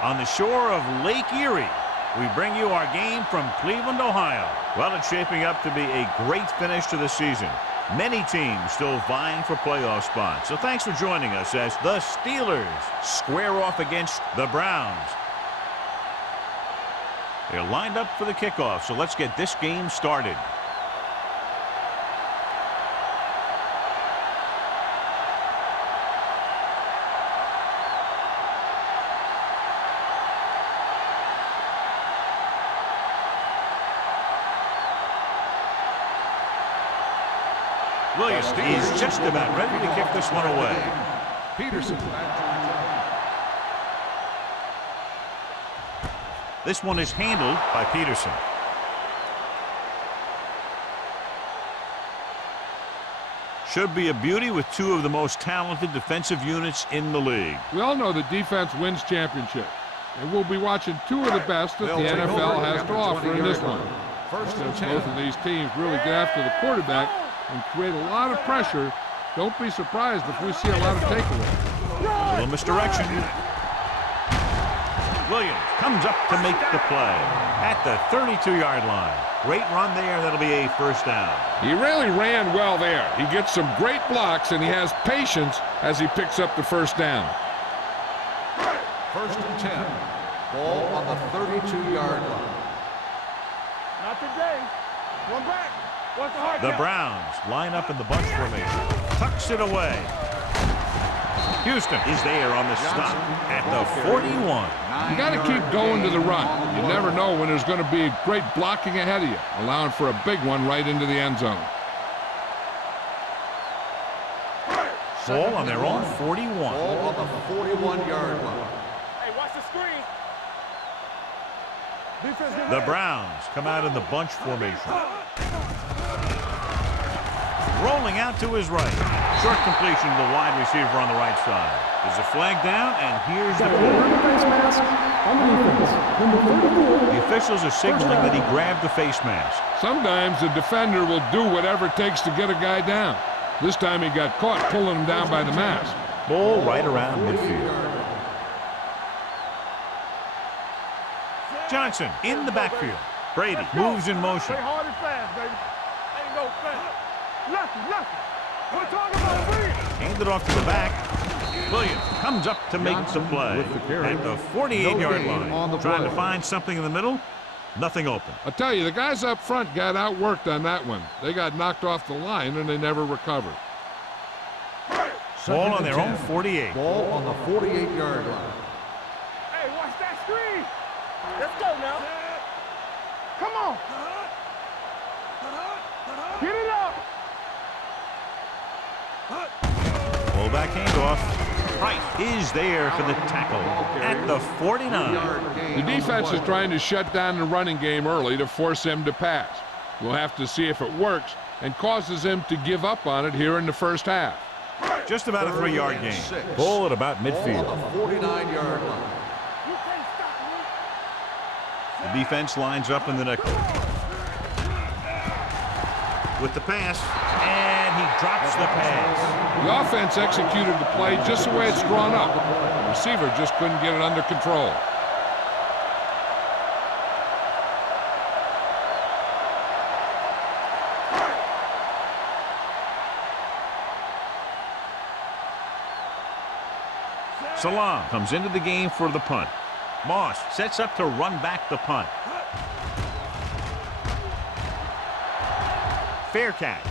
On the shore of Lake Erie, we bring you our game from Cleveland, Ohio. Well, it's shaping up to be a great finish to the season. Many teams still vying for playoff spots. So thanks for joining us as the Steelers square off against the Browns. They're lined up for the kickoff, so let's get this game started. Williams is just about ready to kick this one away. Peterson. This one is handled by Peterson. Should be a beauty with two of the most talented defensive units in the league. We all know that defense wins championships, and we'll be watching two of the best that the NFL has to offer in this one. Since both of these teams really get after the quarterback and create a lot of pressure, don't be surprised if we see a lot of takeaways. A little misdirection. Williams comes up to make the play at the 32-yard line. Great run there. That'll be a first down. He really ran well there. He gets some great blocks, and he has patience as he picks up the first down. 1st and 10. Ball on the 32-yard line. Not today. One back. The Browns line up in the bunch formation. Tucks it away. Houston is there on the stop at the 41. You got to keep going to the run. You never know when there's going to be great blocking ahead of you, allowing for a big one right into the end zone. Ball on their own 41. Ball on the 41-yard line. Hey, watch the screen. The Browns come out in the bunch formation. Rolling out to his right. Short completion to the wide receiver on the right side. There's a flag down, and here's the call. The officials are signaling that he grabbed the face mask. Sometimes the defender will do whatever it takes to get a guy down. This time he got caught pulling him down by the mask. Ball right around midfield. Johnson in the backfield. Brady moves in motion. Play hard and fast, baby. Ain't no fast. Lucky. We're talking about Williams. Handed off to the back. Williams comes up to make the play at the 48-yard line. Trying to find something in the middle. Nothing open. I'll tell you, the guys up front got outworked on that one. They got knocked off the line, and they never recovered. Ball on their own 48. Ball on the 48-yard line. Hey, watch that screen. Let's go now. Come on. Get it up. Fullback handoff. Price is there for the tackle at the 49. The defense is trying to shut down the running game early to force him to pass. We'll have to see if it works and causes him to give up on it here in the first half. Just about a 3-yard gain. Ball at about midfield. Ball on the 49-yard line. The defense lines up in the nickel. With the pass, and he drops the pass. The offense executed the play just the way it's drawn up. The receiver just couldn't get it under control. Salam comes into the game for the punt. Moss sets up to run back the punt. Fair catch.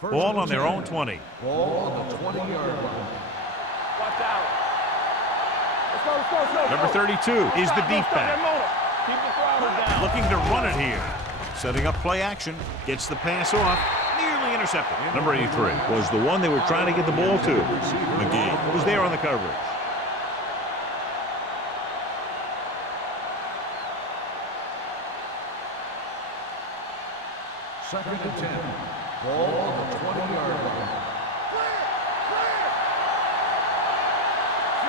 Ball on their own 20. Ball on the 20-yard line. Watch out. Let's go. Number 32 is the deep back. Keep the throttle down. Looking to run it here. Setting up play action. Gets the pass off. Nearly intercepted. Number 83 was the one they were trying to get the ball to. McGee was there on the coverage. Second and 10. Ball on the 20-yard line.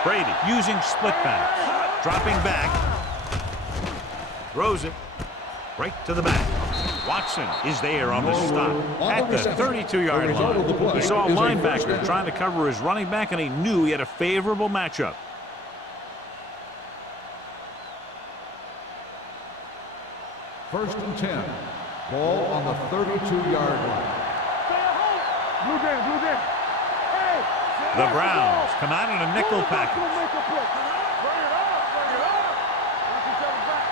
Brady using split backs. Dropping back. Throws it right to the back. Watson is there on the stop at the 32-yard line. He saw a linebacker trying to cover his running back, and he knew he had a favorable matchup. First and 10. Ball on the 32-yard line. Blue down, blue down. Hey! The Browns come out in a nickel package. Bring it up, bring it up. Watch each other back.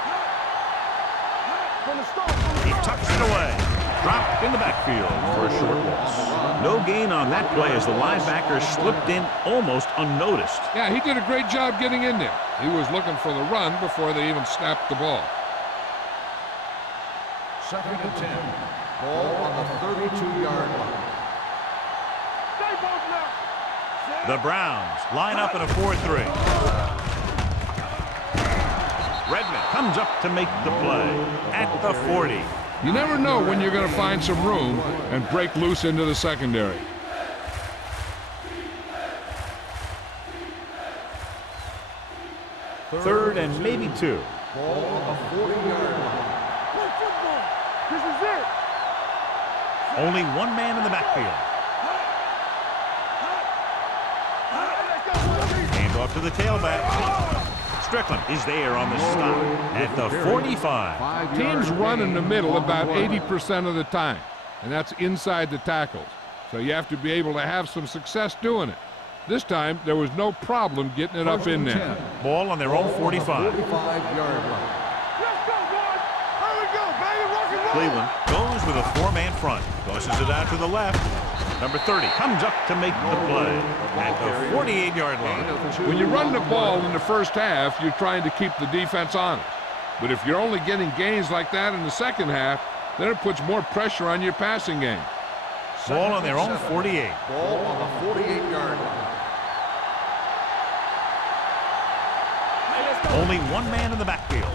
From the start. He tucks it away. Dropped in the backfield for a short loss. No gain on that play as the linebacker slipped in almost unnoticed. Yeah, he did a great job getting in there. He was looking for the run before they even snapped the ball. Second and 10. Ball on the 32-yard line. Stay both left. The Browns line up in a 4-3. Redmond comes up to make the play at the 40. You never know when you're going to find some room and break loose into the secondary. Third and maybe 2. Ball on the 40-yard line. Play football. This is it. Only one man in the backfield. Hand off to the tailback. Strickland is there on the stop at the 45. Teams run in the middle about 80% of the time, and that's inside the tackles. So you have to be able to have some success doing it. This time, there was no problem getting it up in there. Ball on their own 45. 45-yard line. Let's go, boys. Here we go, baby. Rock and roll. Cleveland goes with a 4-man front. Tosses it out to the left. Number 30 comes up to make the play at the 48-yard line. When you run the ball in the first half, you're trying to keep the defense honest. But if you're only getting gains like that in the second half, then it puts more pressure on your passing game. Ball on their own 48. Ball on the 48-yard line. Only one man in the backfield.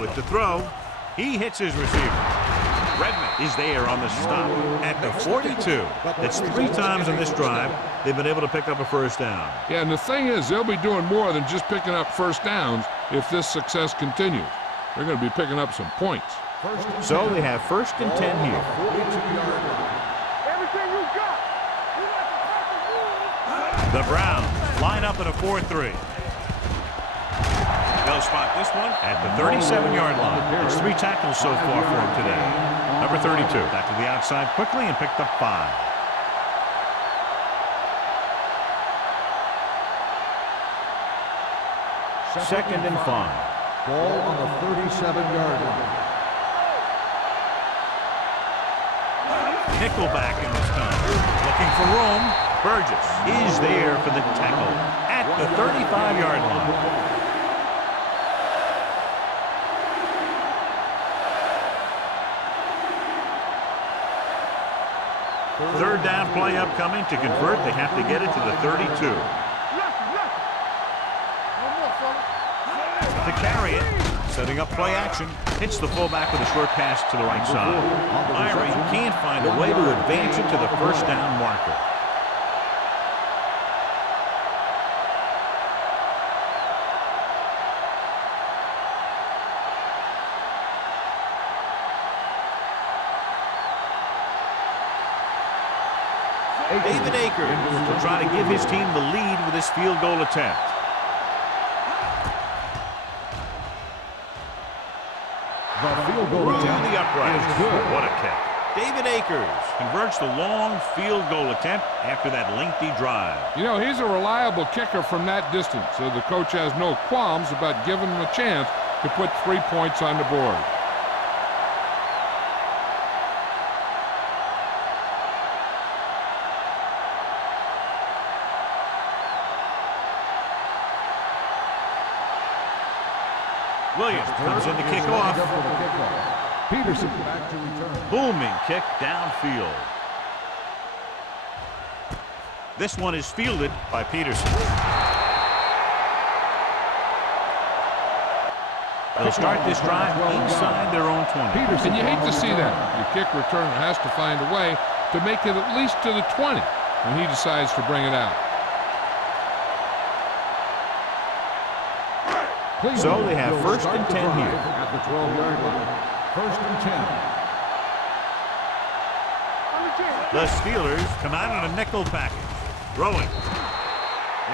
With the throw, he hits his receiver. Redmond is there on the stop at the 42. That's 3 times on this drive they've been able to pick up a first down. Yeah, and the thing is, they'll be doing more than just picking up first downs if this success continues. They're going to be picking up some points. So they have first and 10 here. 42-yard line. Everything you got. The Browns line up in a 4-3. They'll spot this one at the 37-yard line. It's 3 tackles so far for him today. Number 32 got to the outside quickly and picked up 5. Second and 5. Ball on the 37-yard line. Nickelback in this time. Looking for room. Burgess is there for the tackle at the 35-yard line. Third down play upcoming. To convert, they have to get it to the 32. To carry it, setting up play action, hits the fullback with a short pass to the right side. Myrie can't find a way to advance it to the first down marker. David Akers will try to give his team the lead with this field goal attempt. The field goal Through attempt the upright. is good. What a kick. David Akers converts the long field goal attempt after that lengthy drive. You know, he's a reliable kicker from that distance, so the coach has no qualms about giving him a chance to put 3 points on the board. Williams comes in to kick off. Peterson back to return. Booming kick downfield. This one is fielded by Peterson. They'll start this drive inside their own 20. And you hate to see that. Your kick returner has to find a way to make it at least to the 20 when he decides to bring it out. So they have first and 10 here. At the 12-yard line. First and 10. The Steelers come out in a nickel package. Throwing.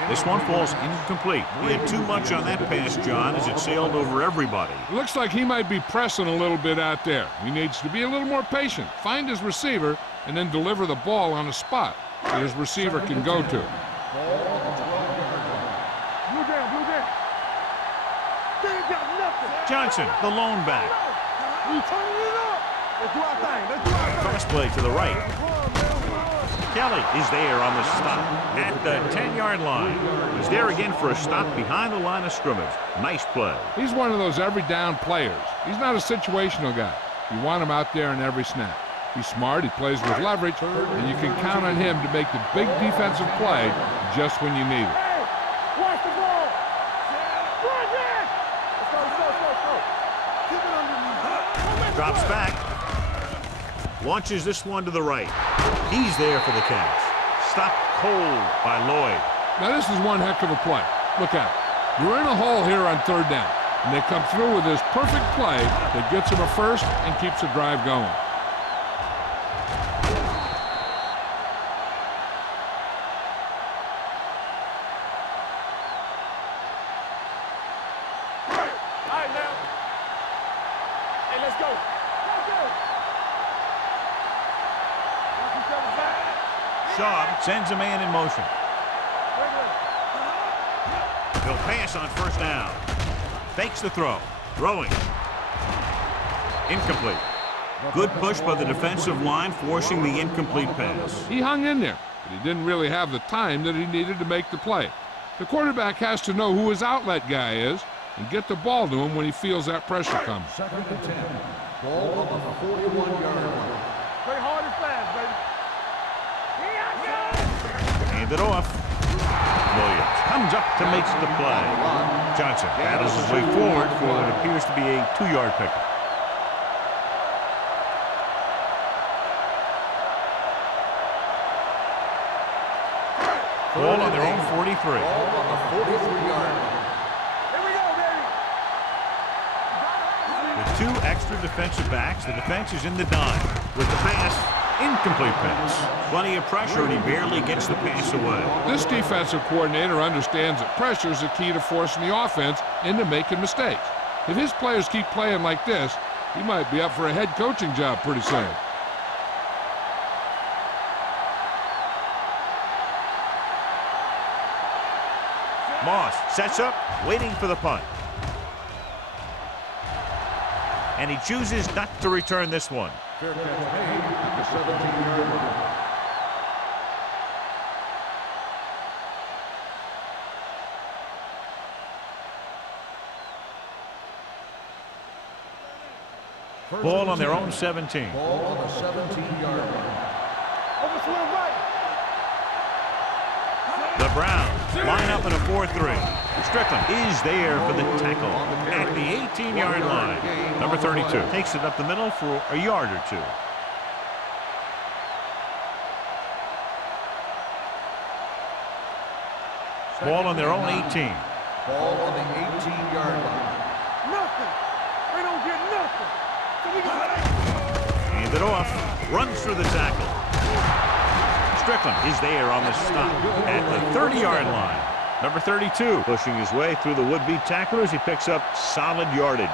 This one falls incomplete. He had too much on that pass, John, as it sailed over everybody. It looks like he might be pressing a little bit out there. He needs to be a little more patient, find his receiver, and then deliver the ball on a spot that his receiver can go to. Johnson, the lone back. We turning it up. Let's do our thing. Let's do our thing. Cross play to the right. Kelly is there on the stop at the 10-yard line. He's there again for a stop behind the line of scrimmage. Nice play. He's one of those every down players. He's not a situational guy. You want him out there in every snap. He's smart, he plays with leverage, and you can count on him to make the big defensive play just when you need it. Hey, watch the ball. Run it. Let's go. Keep it underneath. Drops back. Launches this one to the right. He's there for the catch. Stopped cold by Lloyd. Now this is one heck of a play. Look at it. You're in a hole here on third down, and they come through with this perfect play that gets them a first and keeps the drive going. All right, now. Hey, let's go. Shaw sends a man in motion. He'll pass on first down. Fakes the throw. Throwing. Incomplete. Good push by the defensive line, forcing the incomplete pass. He hung in there, but he didn't really have the time that he needed to make the play. The quarterback has to know who his outlet guy is and get the ball to him when he feels that pressure coming. Second and 10. Ball on the 41-yard line. Play hard and fast, baby. Hand it off. Williams comes up to make the play. Johnson battles his way forward for what appears to be a 2-yard pickup. Ball on their own 43. Ball on the 43-yard line. Here we go, baby. With 2 extra defensive backs, the defense is in the dime. With the pass, incomplete pass. Plenty of pressure, and he barely gets the pass away. This defensive coordinator understands that pressure is the key to forcing the offense into making mistakes. If his players keep playing like this, he might be up for a head coaching job pretty soon. Moss sets up, waiting for the punt. And he chooses not to return this one. Fair catch made at the 17-yard line. Ball on their own 17. Ball on the 17-yard line. Over to the right. The Browns line up in a 4-3. Strickland is there for the tackle at the 18-yard line. Number 32 takes it up the middle for a yard or 2. Ball on their own 18. Ball on the 18-yard line. Nothing. They don't get nothing. So we got Hand it off. Runs through the tackle. Strickland is there on the stop at the 30-yard line. Number 32 pushing his way through the would-be tacklers. He picks up solid yardage.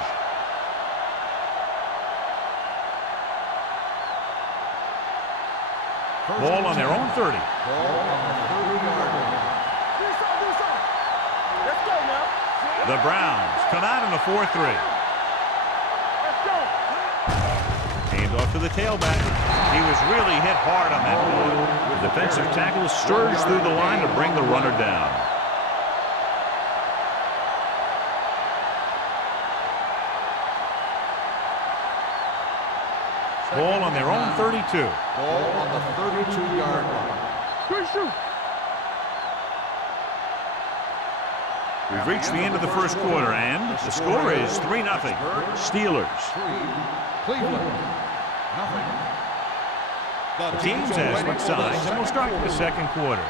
Ball on their own 30. Ball on the 30-yard line. this off. Let's go now. The Browns come out in a 4-3. Let's go. Hand off to the tailback. He was really hit hard on that ball. The defensive tackle surged through the line to bring the runner down. Ball on their own 32. Ball on the 32-yard line. Good shoot. We've reached the end of the first quarter, and the score is 3-0. Steelers. 3. Cleveland. Nothing. The teams have switched sides, and we'll start with the second quarter.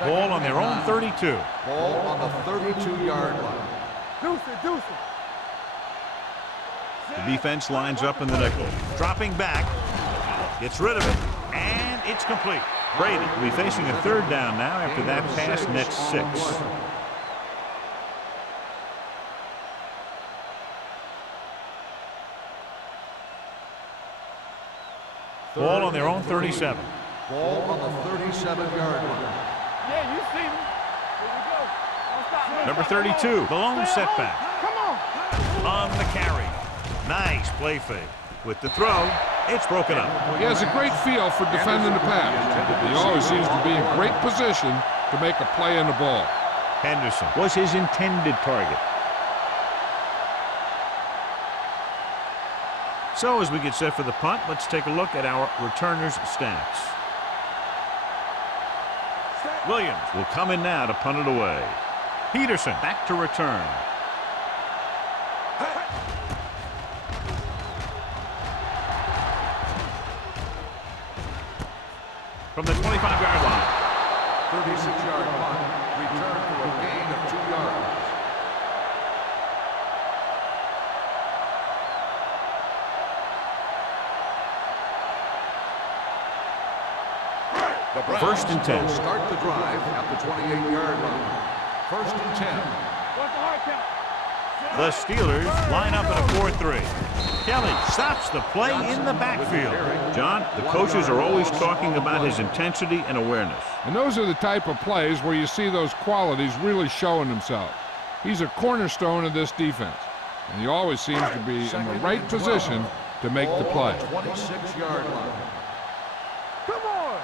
Ball on their own 32. Ball on the 32-yard line. Deuce it. The defense lines up in the nickel. Dropping back. Gets rid of it. And it's complete. Brady will be facing a third down now after that pass nets 6. Ball on their own 37. Ball on the 37-yard line. Yeah, you see me. Here we go. Don't stop. Number 32, the lone setback. Come on. On the carry. Nice play fake. With the throw, it's broken up. He has a great feel for defending the pass. He always seems to be in great position to make a play on the ball. Henderson was his intended target. So as we get set for the punt, let's take a look at our returners' stats. Williams will come in now to punt it away. Peterson back to return. From the 25-yard line. 36-yard punt. Return for a gain of 2 yards. First and 10. Start the drive at the 28-yard line. First and 10. What's the hard count? The Steelers line up in a 4-3. Kelly stops the play in the backfield. John, the coaches are always talking about his intensity and awareness. And those are the type of plays where you see those qualities really showing themselves. He's a cornerstone of this defense, and he always seems to be in the right position to make the play. 26-yard line. Come on.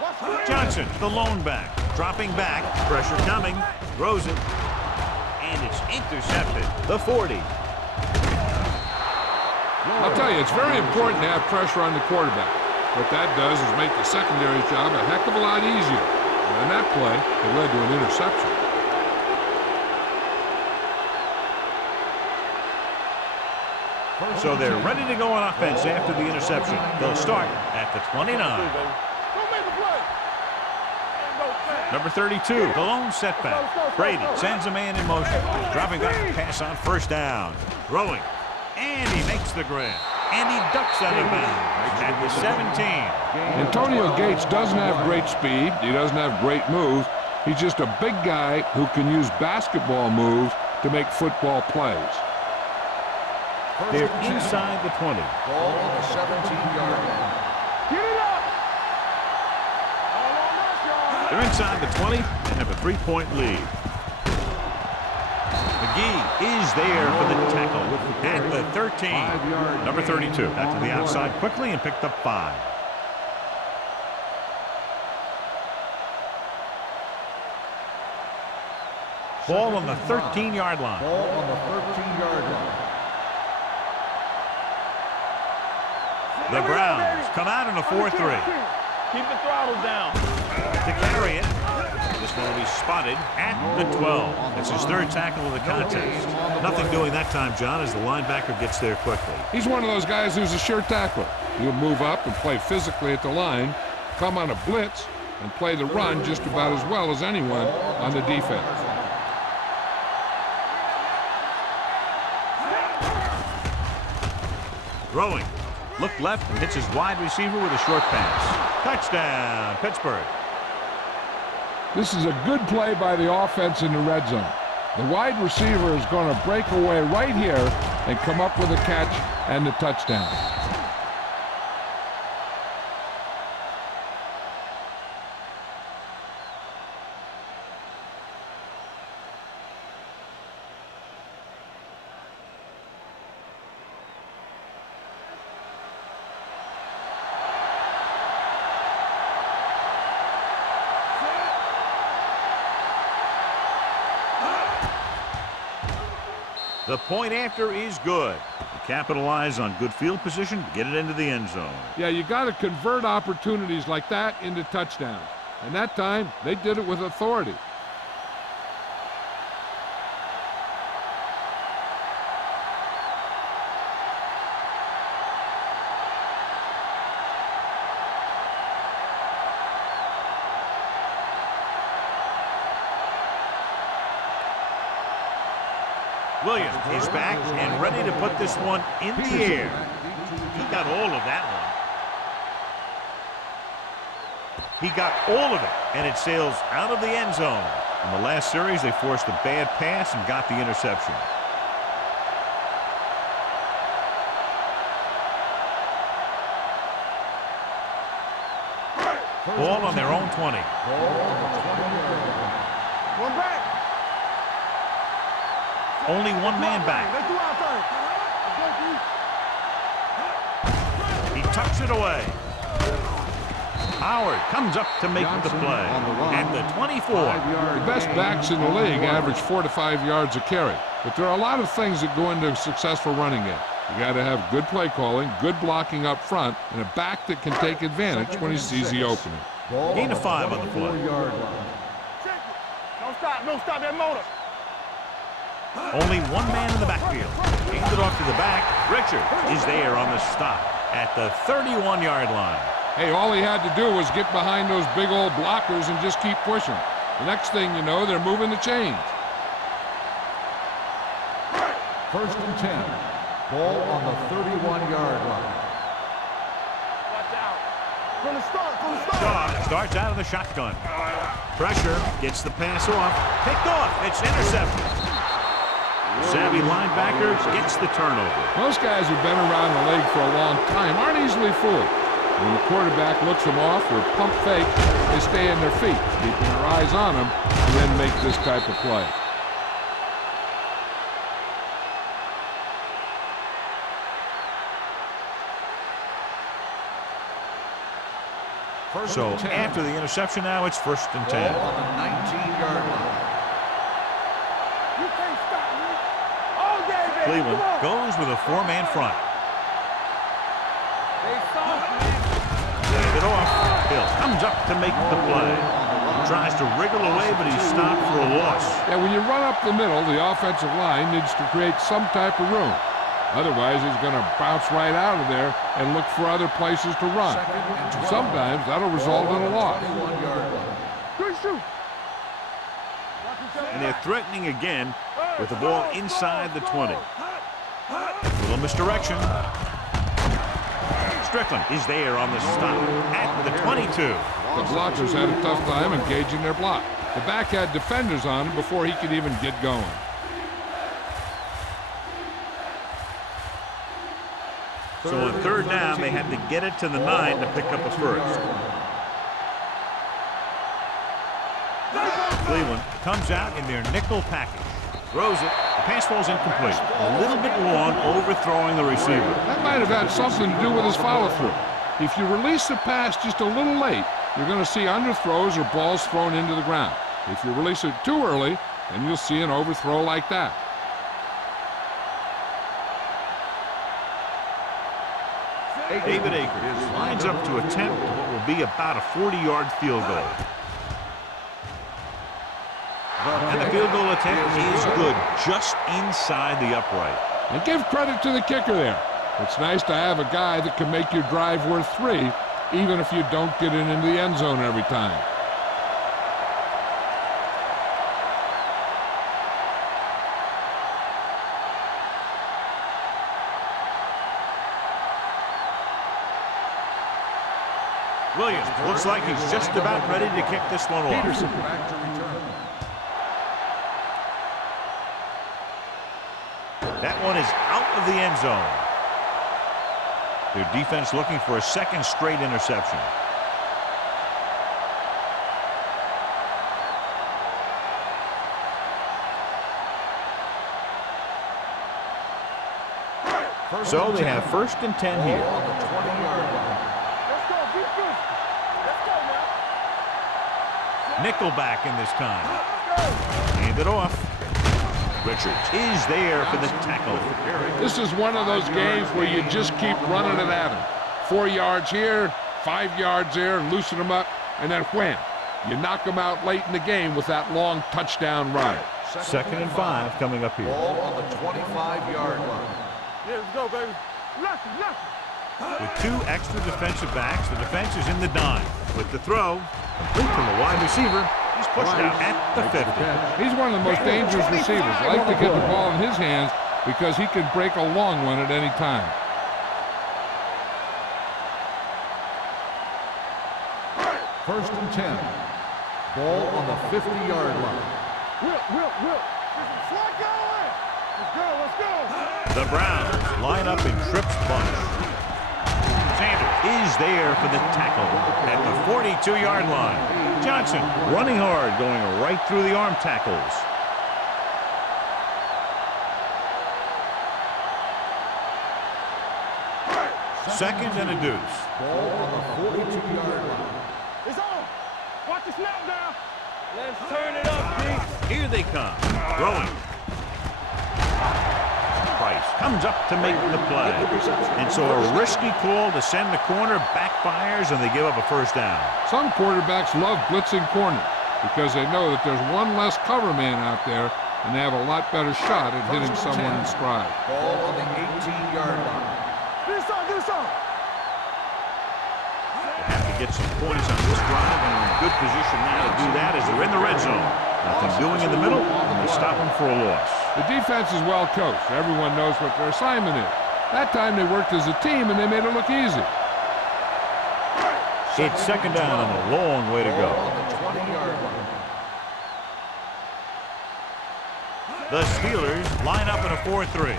What's Johnson, the lone back, dropping back, pressure coming, throws it, and it's intercepted. The 40. I'll tell you, it's very important to have pressure on the quarterback. What that does is make the secondary's job a heck of a lot easier. And that play, it led to an interception. So they're ready to go on offense after the interception. They'll start at the 29. Don't make the play. Ain't no play. Number 32, the lone setback. Brady sends a man in motion. Dropping back to pass on first down. Throwing. And he makes the grab. And he ducks out of bounds at the 17. Antonio Gates doesn't have great speed. He doesn't have great moves. He's just a big guy who can use basketball moves to make football plays. They're inside the 20. Ball on the 17-yard line. Get it up. All on us, y'all. They're inside the 20 and have a 3-point lead. McGee is there for the tackle at the 13. Number 32 back to the outside quickly and picked up 5. Ball on the 13-yard line. Ball on the 13-yard line. The Browns come out in a 4-3. Keep the throttle down. To carry it. This one will be spotted at the 12. That's his third tackle of the contest. Nothing doing that time, John, as the linebacker gets there quickly. He's one of those guys who's a sure tackler. He'll move up and play physically at the line, come on a blitz, and play the run just about as well as anyone on the defense. Throwing. Look left and hits his wide receiver with a short pass. Touchdown, Pittsburgh. This is a good play by the offense in the red zone. The wide receiver is going to break away right here and come up with a catch and the touchdown. The point after is good. To capitalize on good field position, get it into the end zone. Yeah, you got to convert opportunities like that into touchdowns. And that time, they did it with authority. Williams is back and ready to put this one in the air. He got all of that one. He got all of it, and it sails out of the end zone. In the last series, they forced a bad pass and got the interception. Ball on their own 20. One back. Only one man back. Let's do our thing. He tucks it away. Howard comes up to make the play at the 24. The best backs in the league average 4 to 5 yards a carry. But there are a lot of things that go into a successful running game. You got to have good play calling, good blocking up front, and a back that can take advantage when he sees the opening. Gain of 5 on the play. Don't stop that motor. Only one man in the backfield. Gained it off to the back. Richard is there on the stop at the 31-yard line. Hey, all he had to do was get behind those big old blockers and just keep pushing. The next thing you know, they're moving the chains. First and 10. Ball on the 31-yard line. Watch out. From the start. Shaw starts out of the shotgun. Pressure gets the pass off. Picked off. It's intercepted. Savvy linebacker gets the turnover. Most guys who've been around the league for a long time aren't easily fooled. When the quarterback looks them off or pump fake, they stay in their feet, keeping their eyes on them, and then make this type of play. So after the interception now, it's first and 10. Ball on the 19-yard line. You can't stop me. All day, baby. Cleveland goes with a 4-man front. They soft, man. Hand it off. Hill comes up to make the play. Tries to wriggle away, but he's stopped for a loss. Yeah, when you run up the middle, the offensive line needs to create some type of room. Otherwise, he's going to bounce right out of there and look for other places to run. Sometimes that'll result in a loss. Good shoot. And they're threatening again with the ball inside the 20. Little misdirection. Strickland is there on the stop at the 22. The blockers had a tough time engaging their block. The back had defenders on him before he could even get going. So on third down, they had to get it to the 9 to pick up a first. Cleveland comes out in their nickel package. Throws it. The pass falls incomplete. A little bit long, overthrowing the receiver. That might have had something to do with his follow-through. If you release the pass just a little late, you're going to see underthrows or balls thrown into the ground. If you release it too early, then you'll see an overthrow like that. David Akers lines up to attempt what will be about a 40-yard field goal. And the field goal attempt is good, just inside the upright. And give credit to the kicker there. It's nice to have a guy that can make your drive worth 3, even if you don't get it into the end zone every time. Williams looks like he's just about ready to kick this one off. Peterson back to return. That one is out of the end zone. Their defense looking for a second straight interception. So they have first and 10 here. On the 20-yard line. Let's go, defense. Let's go now. Nickelback in this time. Hand it off. Richards is there for the tackle. This is one of those games where you just keep running it at him. 4 yards here, 5 yards there, loosen them up, and then wham. You knock them out late in the game with that long touchdown run. Second and 5 coming up here. Ball on the 25-yard line. Yeah, let's go, baby. Lucky. With 2 extra defensive backs, the defense is in the dime. With the throw, complete from the wide receiver, He's pushed out at the 50. He's one of the most dangerous receivers. I like to get the ball in his hands because he can break a long one at any time. First and 10. Ball on the 50-yard line. Whip. Slide going. Let's go. The Browns line up in trips bunch. Sanders is there for the tackle at the 42-yard line. Johnson running hard, going right through the arm tackles. Second and a deuce. Ball on the 42-yard line. It's on. Watch the snap down. Let's turn it up, D. Here they come. Throwing. Price comes up to make the play. And so a risky call to send the corner backfires, and they give up a first down. Some quarterbacks love blitzing corners because they know that there's one less cover man out there, and they have a lot better shot at hitting someone in stride. Ball on the 18-yard line. Get this on. They have to get some points on this drive, and they're in good position now to do that as they're in the red zone. Nothing doing in the middle, and they stop them for a loss. The defense is well coached. Everyone knows what their assignment is. That time they worked as a team, and they made it look easy. It's second down and a long way to go. On the 20-yard line. The Steelers line up in a 4-3.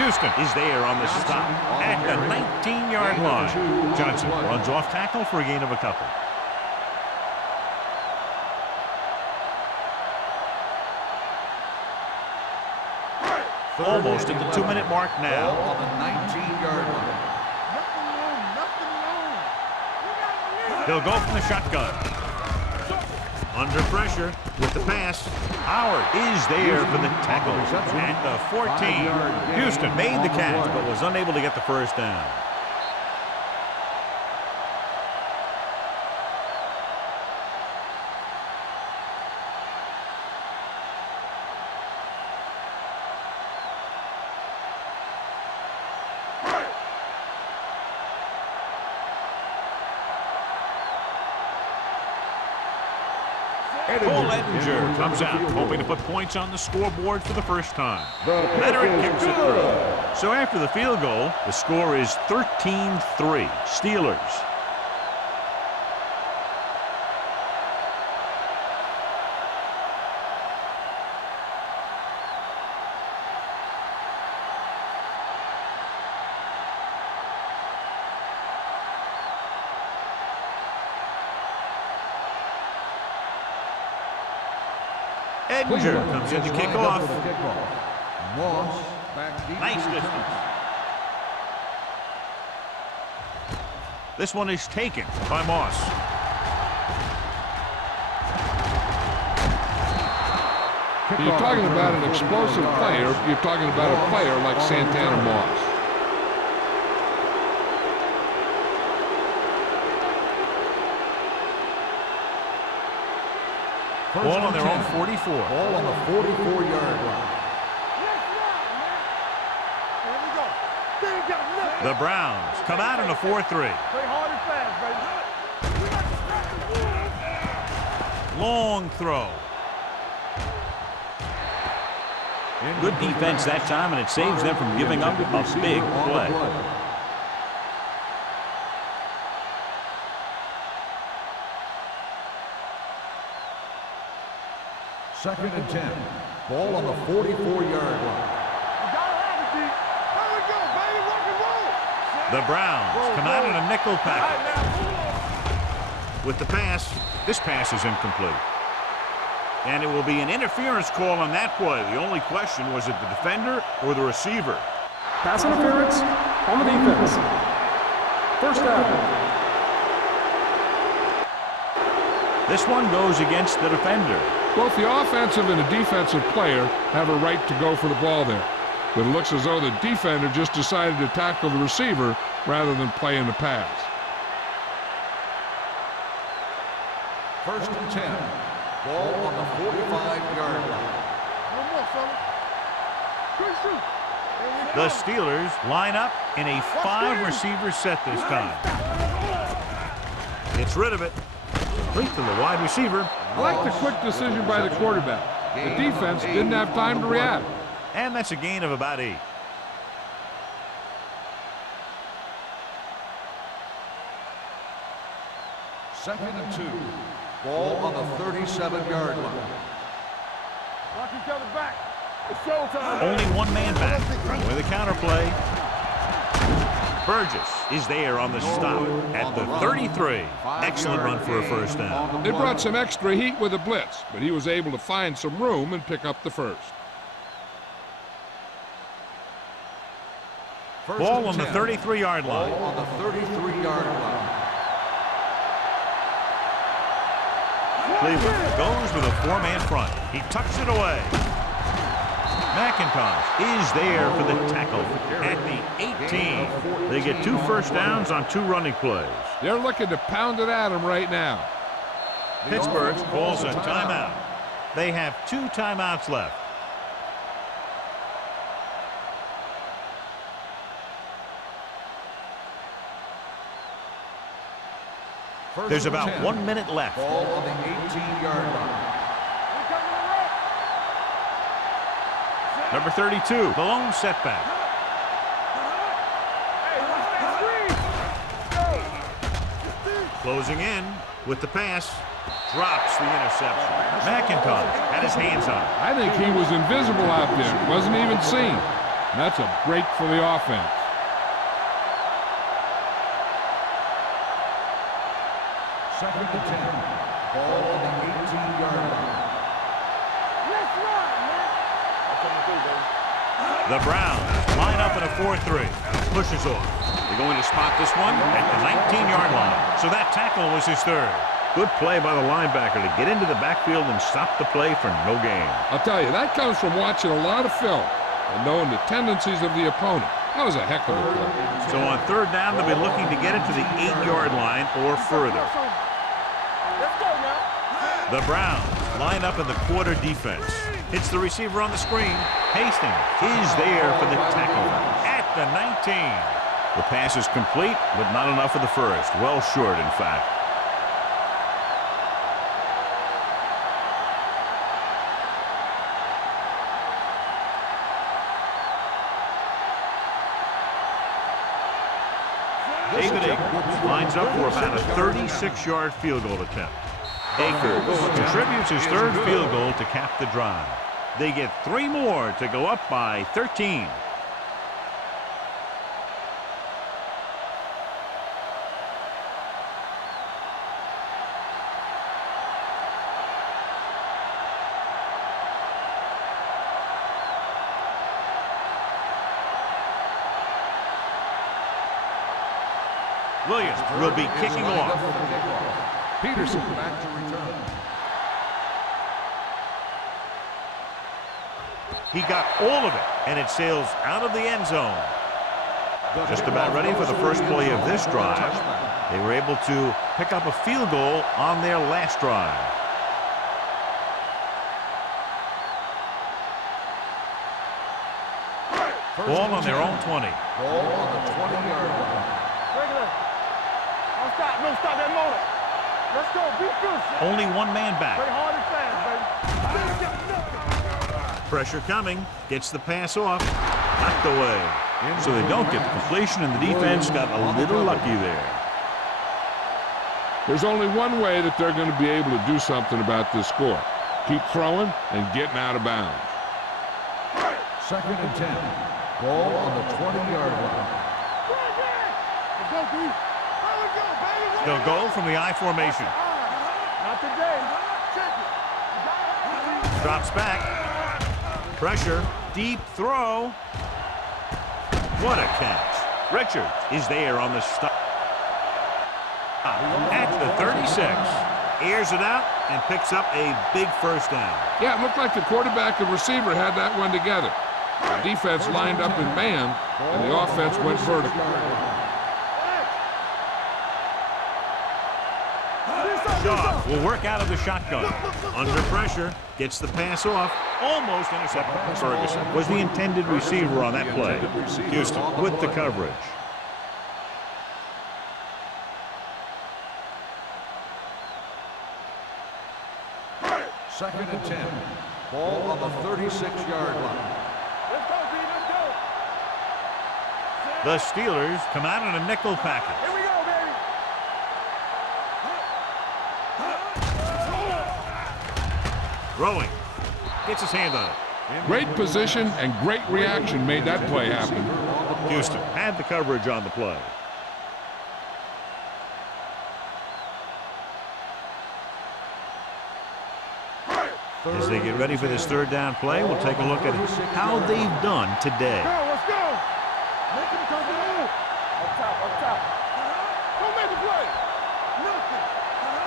Houston is there on the stop at the 19-yard line. Johnson runs off tackle for a gain of a couple. Almost at the 2-minute mark now. Ball on the 19-yard line. He'll go from the shotgun. Under pressure with the pass. Howard is there for the tackle at the 14. Houston made the catch but was unable to get the first down. Cole Ettinger comes out, hoping to put points on the scoreboard for the first time. Leonard kicks it through. So after the field goal, the score is 13-3, Steelers. Ettinger comes in to kick off. Moss back deep. Nice distance. This one is taken by Moss. You're talking about an explosive player. You're talking about a player like Santana Moss. Ball on their own 44. Ball on the 44-yard line. The Browns come out in a 4-3. Play hard and fast, baby. Long throw. Good defense that time, and it saves them from giving up a big play. Second and 10. Ball on the 44-yard line. The Browns come out in a nickel package. With the pass, this pass is incomplete. And it will be an interference call on that play. The only question was it the defender or the receiver. Pass interference on the defense. First down. This one goes against the defender. Both the offensive and the defensive player have a right to go for the ball there. But it looks as though the defender just decided to tackle the receiver rather than play in the pass. First and 10. Ball on the 45-yard line. No more, fella. Quick shoot. The Steelers line up in a 5-receiver set this time. Gets rid of it. Complete to the wide receiver. I like the quick decision by the quarterback. The defense didn't have time to react. And that's a gain of about 8. Second and 2. Ball on the 37-yard line. Watch each other back. It's showtime. Only one man back. With a counter play. Burgess is there on the stop at the 33. Excellent run for a first down. They brought some extra heat with a blitz, but he was able to find some room and pick up the first. Ball on the 33-yard line. Ball on the 33-yard line. Cleveland goes with a 4-man front. He tucks it away. McIntosh is there for the tackle at the 18. They get 2 first downs on 2 running plays. They're looking to pound it at him right now. Pittsburgh calls a timeout. They have 2 timeouts left. There's about 1 minute left. Ball on the 18-yard line. Number 32, the lone setback. Closing in with the pass. Drops the interception. McIntosh had his hands on it. I think he was invisible out there. Wasn't even seen. And that's a break for the offense. Second and 10. Ball on the 18-yard line. The Browns line up in a 4-3. Pushes off. They're going to spot this one at the 19-yard line. So that tackle was his 3rd. Good play by the linebacker to get into the backfield and stop the play for no gain. I'll tell you, that comes from watching a lot of film and knowing the tendencies of the opponent. That was a heck of a play. So on 3rd down, they'll be looking to get it to the 8-yard line or further. Let's go now. The Browns line up in the quarter defense. Hits the receiver on the screen. Hastings is there for the tackle at the 19. The pass is complete, but not enough for the first. Well short, in fact. David Akers lines up for about a 36-yard field goal attempt. Akers contributes his 3rd field goal to cap the drive. They get 3 more to go up by 13. Williams will be kicking off. Peterson back to return. He got all of it, and it sails out of the end zone. Just about ready for the first play of this drive. They were able to pick up a field goal on their last drive. Ball on their own 20. Ball on the 20-yard line. Regular. Don't stop. Don't stop that motor. Let's go. Be good. Only 1 man back. Play hard and fast, baby. Pressure coming. Gets the pass off. Knocked away. So they don't get the completion, and the defense got a little lucky there. There's only one way that they're going to be able to do something about this score. Keep throwing and getting out of bounds. Second and 10. Ball on the 20-yard line. Let's go, B. They'll go from the I formation. Not today. Check it. Drops back. Pressure. Deep throw. What a catch. Richards is there on the stop. At the 36. Airs it out and picks up a big first down. Yeah, it looked like the quarterback and receiver had that one together. The defense lined up in man, and the offense went vertical. Shaw will work out of the shotgun. Under pressure, gets the pass off. Almost intercepted. Ferguson was the intended receiver on that play. Houston with the coverage. Second and 10. Ball on the 36-yard line. Let's go, B. Let's go. The Steelers come out in a nickel package. Here we go, baby. Throwing. Gets his hand on it. Great position and great reaction made that play happen. Houston had the coverage on the play. As they get ready for this third down play, we'll take a look at how they've done today. Let's go. Make him come through. Up top, up top. Don't make a play. Nothing.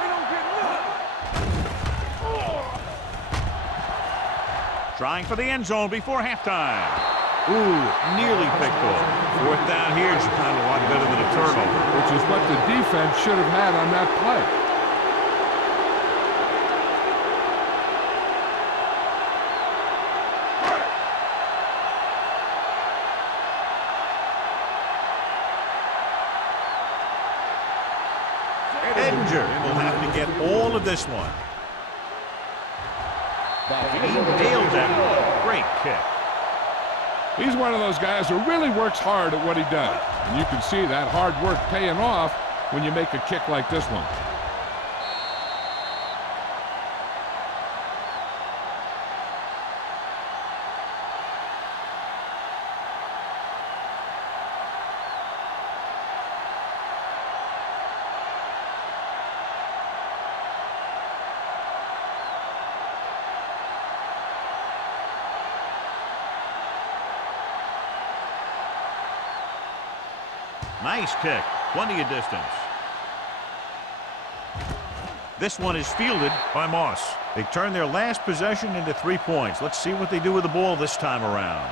They don't get nothing. Trying for the end zone before halftime. Ooh, nearly picked off. Fourth down here, John, a lot better than a turnover. Which is what the defense should have had on that play. Edinger will have to get all of this one. He nailed that one. Great kick. He's one of those guys who really works hard at what he does. And you can see that hard work paying off when you make a kick like this one. Nice kick. Plenty of distance. This one is fielded by Moss. They turn their last possession into 3 points. Let's see what they do with the ball this time around.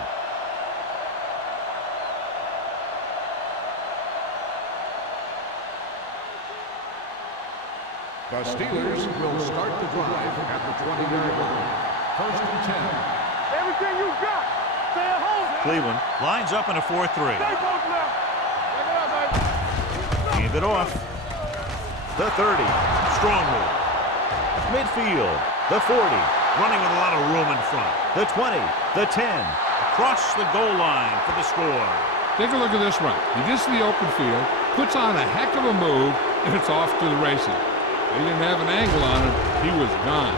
The Steelers will start the drive at the 20-yard line. First and 10. Everything you got. Stay at home. Cleveland lines up in a 4-3. Stay both left. Check it out, baby. Hand it off. The 30. Strong move. Midfield. The 40. Running with a lot of room in front. The 20. The 10. Across the goal line for the score. Take a look at this run. He gets to the open field, puts on a heck of a move, and it's off to the races. He didn't have an angle on him. He was gone.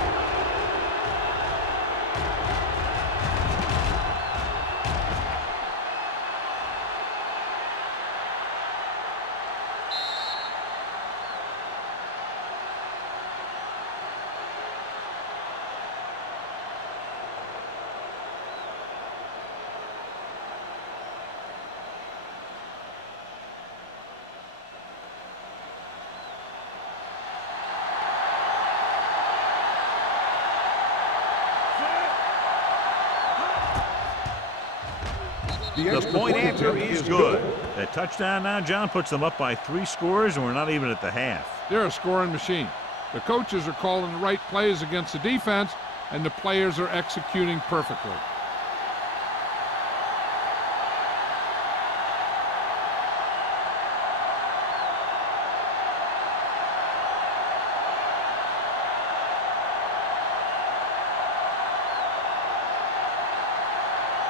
The point after is good. That touchdown now, John, puts them up by 3 scores, and we're not even at the half. They're a scoring machine. The coaches are calling the right plays against the defense, and the players are executing perfectly.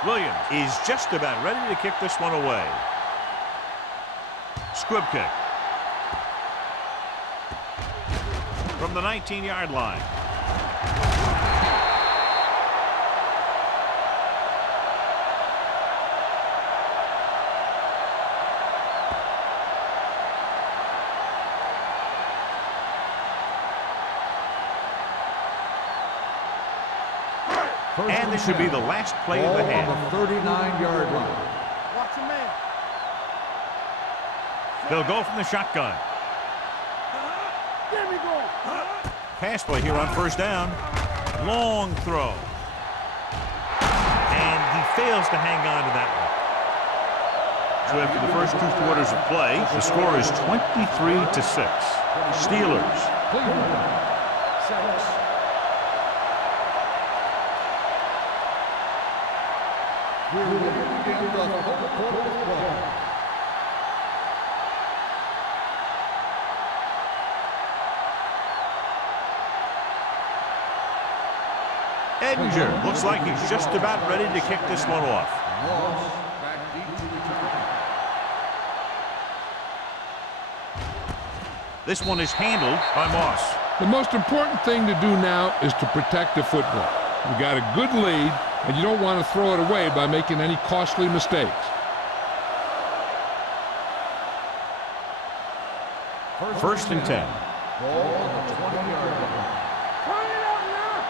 Williams is just about ready to kick this one away. Squib kick. From the 19-yard line. And this should be the last play of the half. On the 39-yard line. Watch your man. They'll go from the shotgun. There we go. Pass play here on first down. Long throw. And he fails to hang on to that one. So after the first 2 quarters of play, the score is 23-6. Steelers. Cleveland. 6. We're ready to begin the third quarter of play. Edinger looks like he's just about ready to kick this one off. Moss back deep to return. This one is handled by Moss. The most important thing to do now is to protect the football. You got a good lead, and you don't want to throw it away by making any costly mistakes. First and 10. Ball on the 20-yard line. Turn it up now.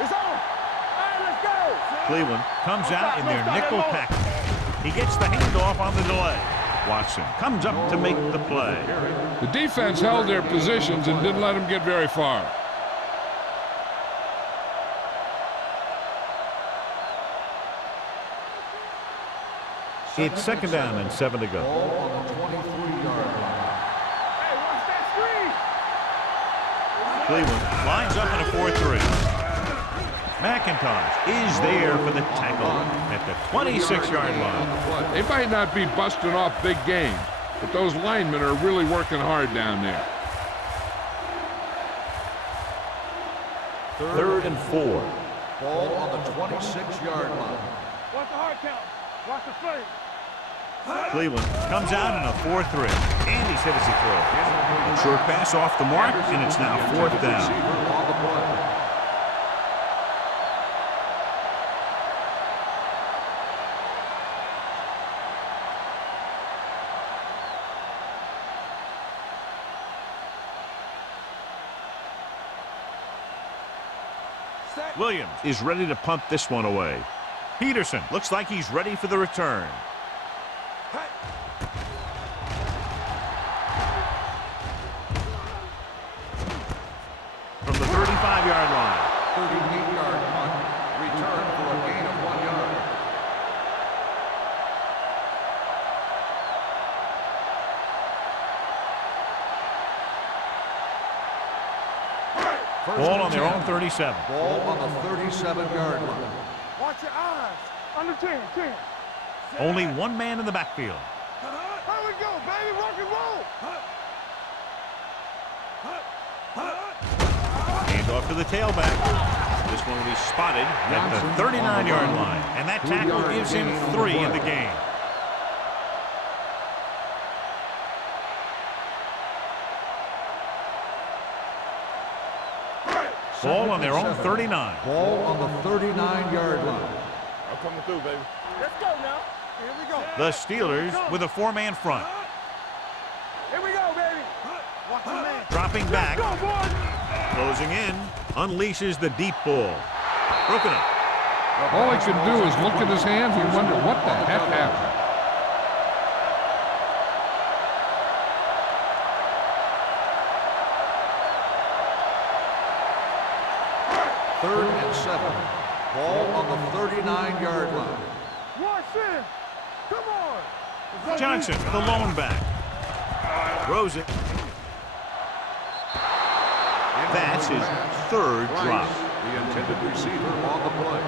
It's on. All right, let's go. Cleveland comes out in their nickel package. He gets the handoff on the delay. Watson comes up to make the play. The defense held their positions and didn't let them get very far. It's second down and 7 to go. Ball on the 23-yard line. Hey, watch that screen. Cleveland lines up in a 4-3. McIntosh is there for the tackle at the 26-yard line. They might not be busting off big games, but those linemen are really working hard down there. Third and 4. Ball on the 26-yard line. Watch the hard count. Watch the play. Cleveland comes out in a 4-3. And he's hit as he throws. A short pass off the mark, and it's now fourth down. Receiver on the play. Williams is ready to punt this one away. Peterson looks like he's ready for the return. From the 35-yard line. 38-yard punt. Return for a gain of 1 yard. Ball on their own 37. Ball on the 37-yard line. Watch your eyes. Under 10, 10. Only one man in the backfield. Here we go, baby. Rock and roll. Hand off to the tailback. This one will be spotted at the 39-yard line. And that tackle gives him 3 in the game. Ball on their own 39. Ball on the 39-yard line. I'm coming through, baby. Let's go now. Here we go. The Steelers with a 4-man front. Here we go, baby. Watch the man. Dropping back. Let's go, boys. Closing in. Unleashes the deep ball. Broken up. All he can do is look at his hands and wonder what the heck happened. Third and 7. Ball on the 39-yard line. Watch this. Come on. Let's go, Johnson, baby. the lone back. Throws it. That's his third drop. The intended receiver on the play.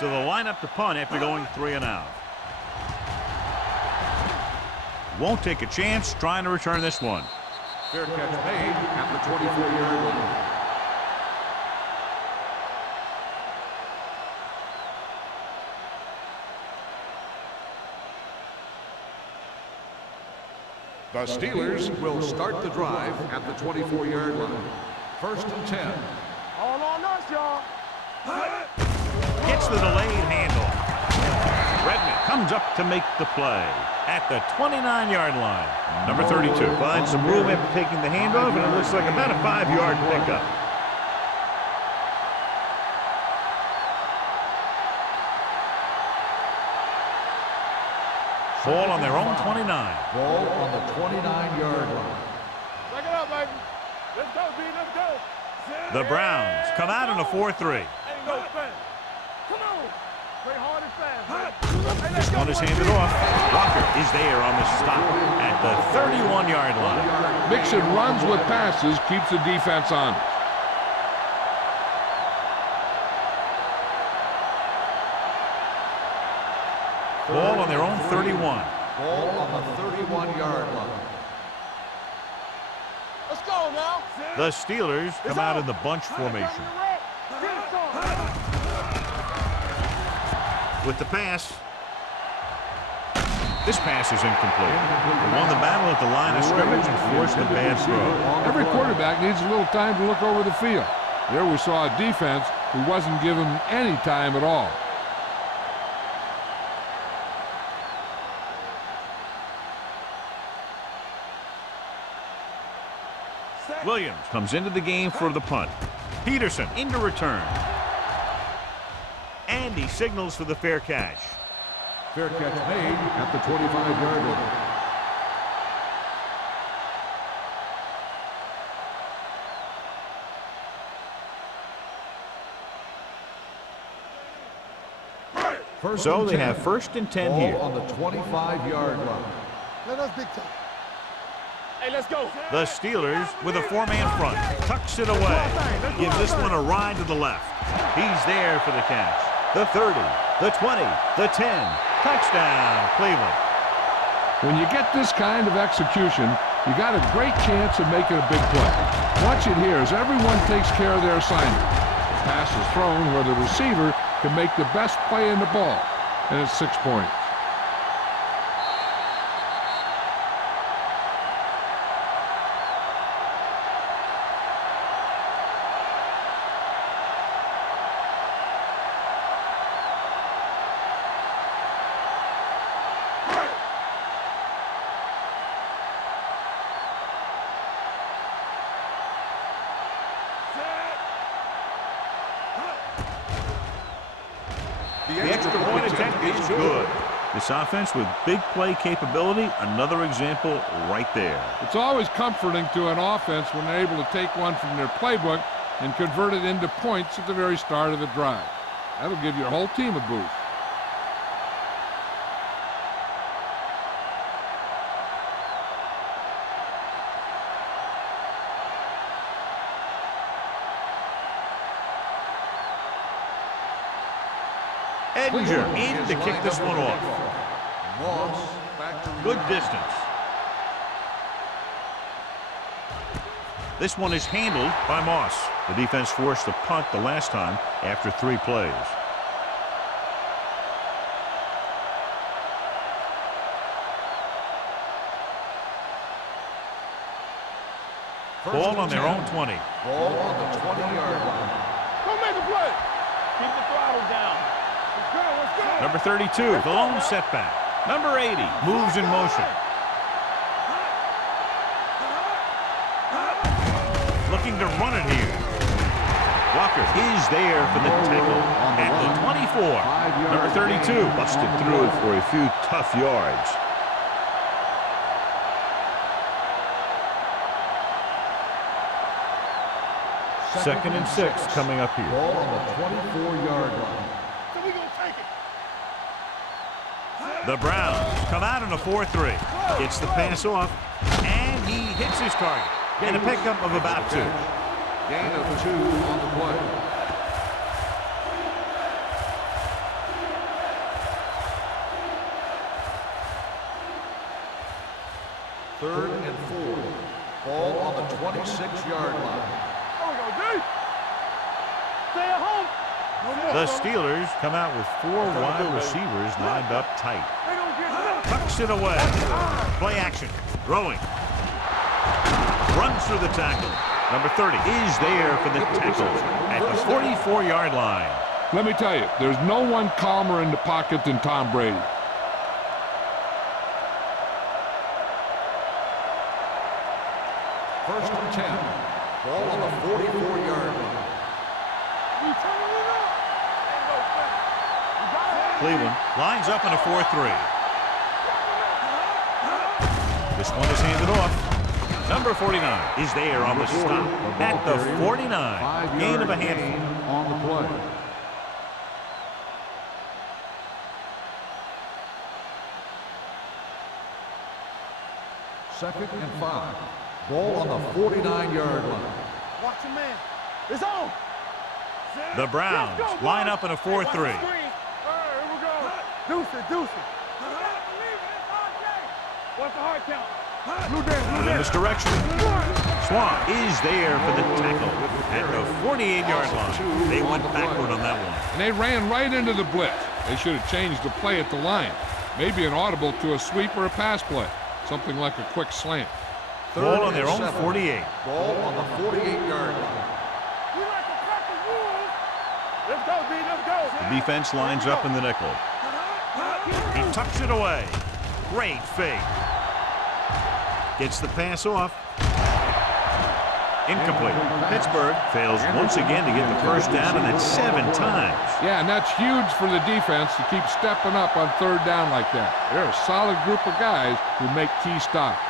So they'll line up to punt after going 3 and out. Won't take a chance trying to return this one. Fair catch made at the 24-yard line. The Steelers will start the drive at the 24-yard line. First and 10. All on us, y'all. Gets the delayed handle. Redmond comes up to make the play at the 29-yard line. Number 32 finds some room after taking the handoff, and it looks like about a 5-yard pickup. Ball on their own 29. Ball on the 29-yard line. Check it out, baby. Let's go, B. Let's go. The Browns come out in a 4-3. Hey, go fast. Come on. Play hard and fast, baby. This one is handed off. Walker is there on the stop at the 31-yard line. Mixon runs with passes, keeps the defense honest. 31. Ball on the 31-yard line. Let's go now. The Steelers come out in the bunch formation. With the pass. This pass is incomplete. They won the battle at the line of scrimmage and forced a bad throw. Every quarterback needs a little time to look over the field. There we saw a defense who wasn't given any time at all. Williams comes into the game for the punt. Peterson into return. And he signals for the fair catch. Fair catch made at the 25-yard line. So they have first and 10 here. On the 25-yard line. Let us big time. Hey, let's go. The Steelers with a four-man front. Tucks it away. Gives this one a ride to the left. He's there for the catch. The 30, the 20, the 10. Touchdown, Cleveland. When you get this kind of execution, you got a great chance of making a big play. Watch it here as everyone takes care of their assignment. The pass is thrown where the receiver can make the best play in the ball, and it's 6 points. The extra point attempt is good. This offense with big play capability, another example right there. It's always comforting to an offense when they're able to take one from their playbook and convert it into points at the very start of the drive. That'll give your whole team a boost. Edinger in to kick this one off. Good distance. This one is handled by Moss. The defense forced a punt the last time after 3 plays. Ball on their own 20. Ball on the 20-yard line. Go make a play. Keep the throttle down. Let's go, let's go. Number 32, the lone setback. Number 80, moves in motion. Looking to run it here. Walker is there for the tackle at the 24. Number 32 busted through for a few tough yards. Second and 6 coming up here. Ball on the 24-yard line. So we gonna take it. The Browns come out in a 4-3. Gets the pass off, and he hits his target. And a pickup of about 2. Gain of 2 on the play. Third and 4. Ball on the 26-yard line. Oh, we go deep. Stay at home. No more. The Steelers come out with 4 wide receivers lined up tight. They don't get Tucks it away. Play action. Throwing. Runs through the tackle. Number 30 is there for the tackle at the 44-yard line. Let me tell you, there's no one calmer in the pocket than Tom Brady. First and 10. Ball on the 44-yard line. We turning it up. Ain't no thing. You got it. Cleveland lines up in a 4-3. This one is handed off. Number 49 is there on the stop at the 49. Gain of a handful. On the play. Second and 5. Ball on the 49-yard line. Watch your man. It's on. The Browns line up in a 4-3. All right, here we go. Deuce it, deuce it. What's the hard count? In this direction. Swamp is there for the tackle at the 48-yard line. They went backward on that one. And they ran right into the blitz. They should have changed the play at the line. Maybe an audible to a sweep or a pass play. Something like a quick slant. Ball on their own 48. Ball on the 48-yard line. We like to crack the rules. Let's go, B. Let's go. The defense lines up in the nickel. He tucks it away. Great fake. Gets the pass off. Incomplete. Pittsburgh fails once again to get the first down, and that's 7 times. Yeah, and that's huge for the defense to keep stepping up on third down like that. They're a solid group of guys who make key stops.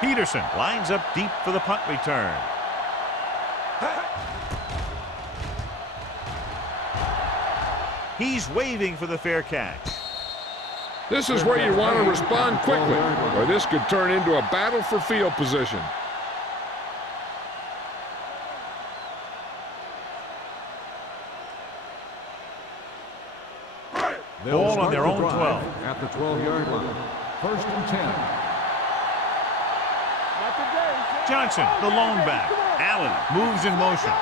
Peterson lines up deep for the punt return. He's waving for the fair catch. This is where you want to respond quickly, or this could turn into a battle for field position. Ball on their own 12. At the 12-yard line. First and 10. Not today. Johnson, the lone back. Allen moves in motion.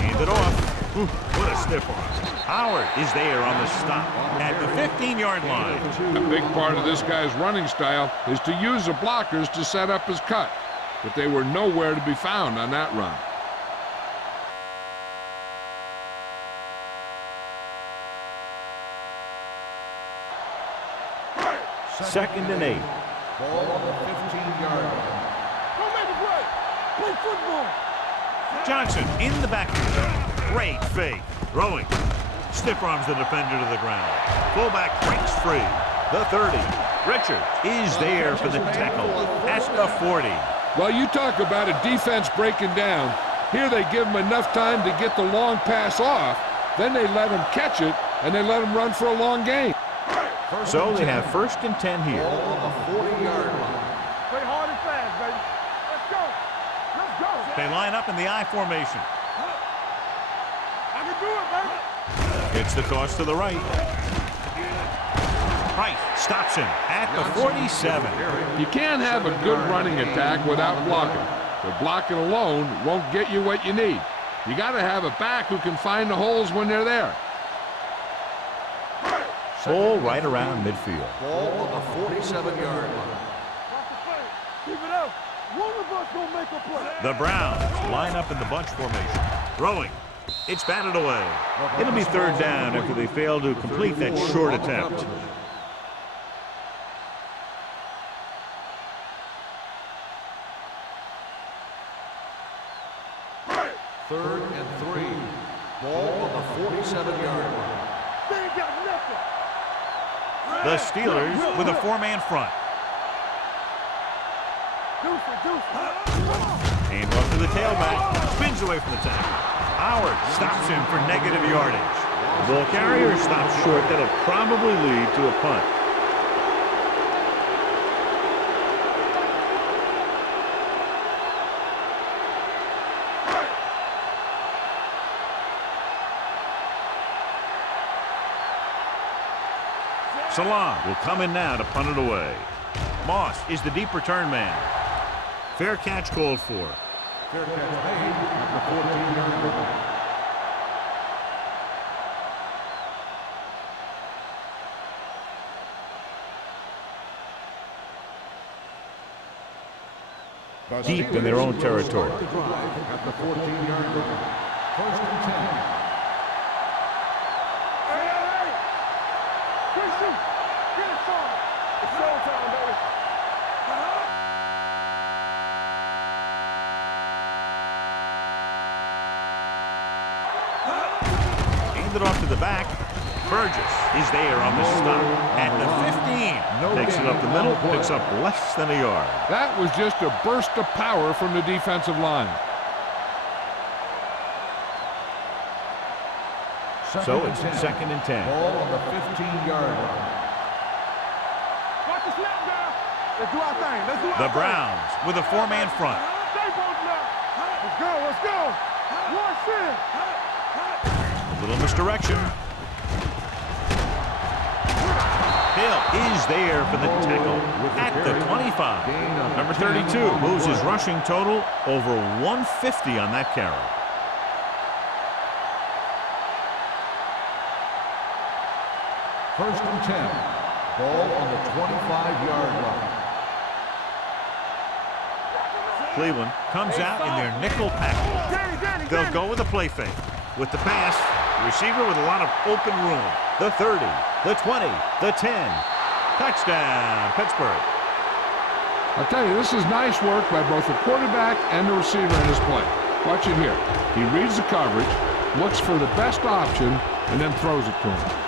Hand it off. Ooh, what a stiff arm. Howard is there on the stop at the 15-yard line. A big part of this guy's running style is to use the blockers to set up his cut, but they were nowhere to be found on that run. Second and 8. Ball on the 15-yard line. Don't make a play. Play football. Johnson in the backfield. Great fake. Throwing. Stiff arms the defender to the ground. Fullback breaks free. The 30. Richards is there for the tackle at the 40. Well, you talk about a defense breaking down. Here they give him enough time to get the long pass off. Then they let him catch it, and they let him run for a long gain. So they have first and 10 here. Ball on the 40-yard line. Play hard and fast, baby. Let's go. Let's go. They line up in the I formation. I can do it, baby. It's the toss to the right. Price stops him at the 47. You can't have a good running attack without blocking. But blocking alone won't get you what you need. You got to have a back who can find the holes when they're there. Ball right around midfield. Ball on the 47-yard line. Watch the play. Keep it up. One of us gonna make a play. The Browns line up in the bunch formation. Throwing. It's batted away. It'll be third down after they fail to complete that short attempt. Third and 3. Ball on the 47-yard line. They ain't got nothing. The Steelers with a 4-man front. Hand off to the tailback. Spins away from the tackle. Howard stops him for negative yardage. The ball carrier stops short. That'll probably lead to a punt. Salam will come in now to punt it away. Moss is the deep return man. Fair catch called for. Fair catch made at the 14-yard line. Deep in their own territory. At the 14-yard line. First and 10. Handed off to the back. Burgess is there on the stop at the 15. Takes it up the middle, picks up less than a yard. That was just a burst of power from the defensive line. So it's second and 10. Ball on the 15-yard line. Watch the snap down. Let's do our thing. Let's do our The thing. Browns with a 4-man front. Stay both now. Let's go. Let's go. A little misdirection. Hill is there for the tackle at the 25. Number 32 moves his rushing total over 150 on that carry. First and 10. Ball on the 25-yard line. Cleveland comes out in their nickel package. They'll go with a play fake. With the pass, receiver with a lot of open room. The 30, the 20, the 10. Touchdown, Pittsburgh. I'll tell you, this is nice work by both the quarterback and the receiver in his play. Watch it here. He reads the coverage, looks for the best option, and then throws it to him.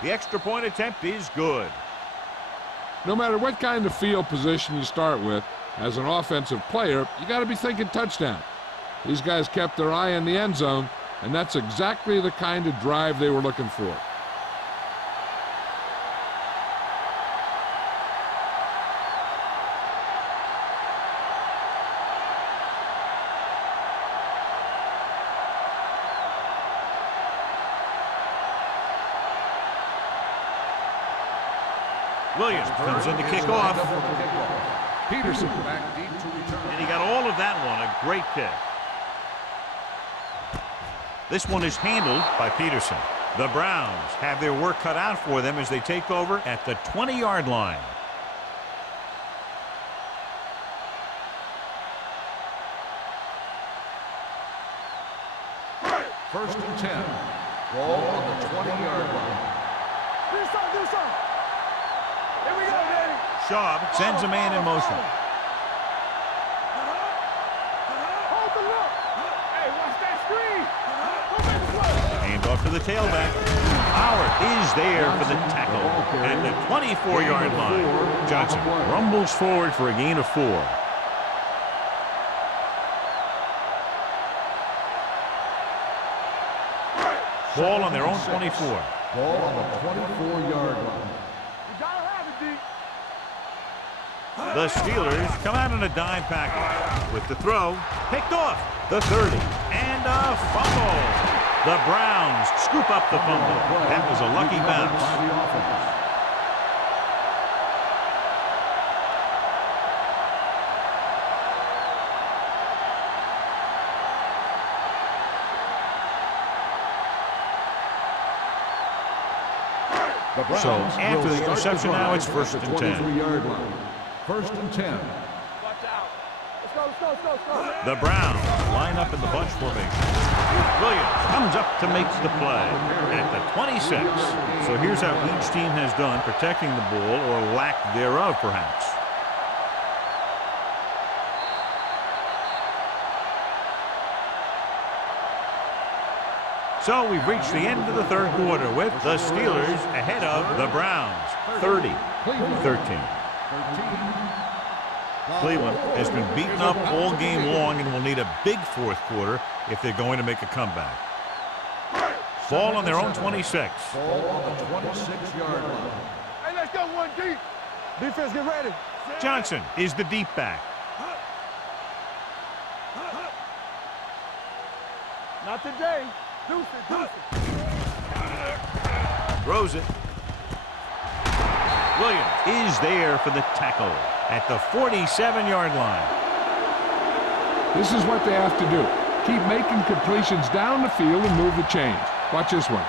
The extra point attempt is good. No matter what kind of field position you start with, as an offensive player, you got to be thinking touchdown. These guys kept their eye on the end zone, and that's exactly the kind of drive they were looking for. Williams comes in to kick off. Peterson back deep to return. And he got all of that one. A great kick. This one is handled by Peterson. The Browns have their work cut out for them as they take over at the 20-yard line. First and 10. Ball on the 20-yard line. Do something. Here we go, Danny. Schaub sends a man in motion. Hold the look. Hey, watch that screen. Go make the play. Hand off to the tailback. Howard is there for the tackle at the 24-yard line. Johnson rumbles forward for a gain of 4. Ball on their own 24. Ball on the 24-yard line. You gotta have it, D. The Steelers come out in a dime package with the throw picked off the 30 and a fumble. The Browns scoop up the fumble. That was a lucky bounce. So after the interception now it's first and 10. First and 10. Watch out. Let's go. The Browns line up in the bunch formation. Williams comes up to make the play at the 26. So here's how each team has done protecting the ball, or lack thereof perhaps. So we've reached the end of the third quarter with the Steelers ahead of the Browns, 30-13. Cleveland has been beaten up all game long and will need a big fourth quarter if they're going to make a comeback. Ball on their own 26. Ball on the 26-yard line. Hey, let's go one deep. Defense, get ready. Johnson is the deep back. Not today. Deuce it. Throws it. Williams is there for the tackle at the 47-yard line. This is what they have to do. Keep making completions down the field and move the chains. Watch this one.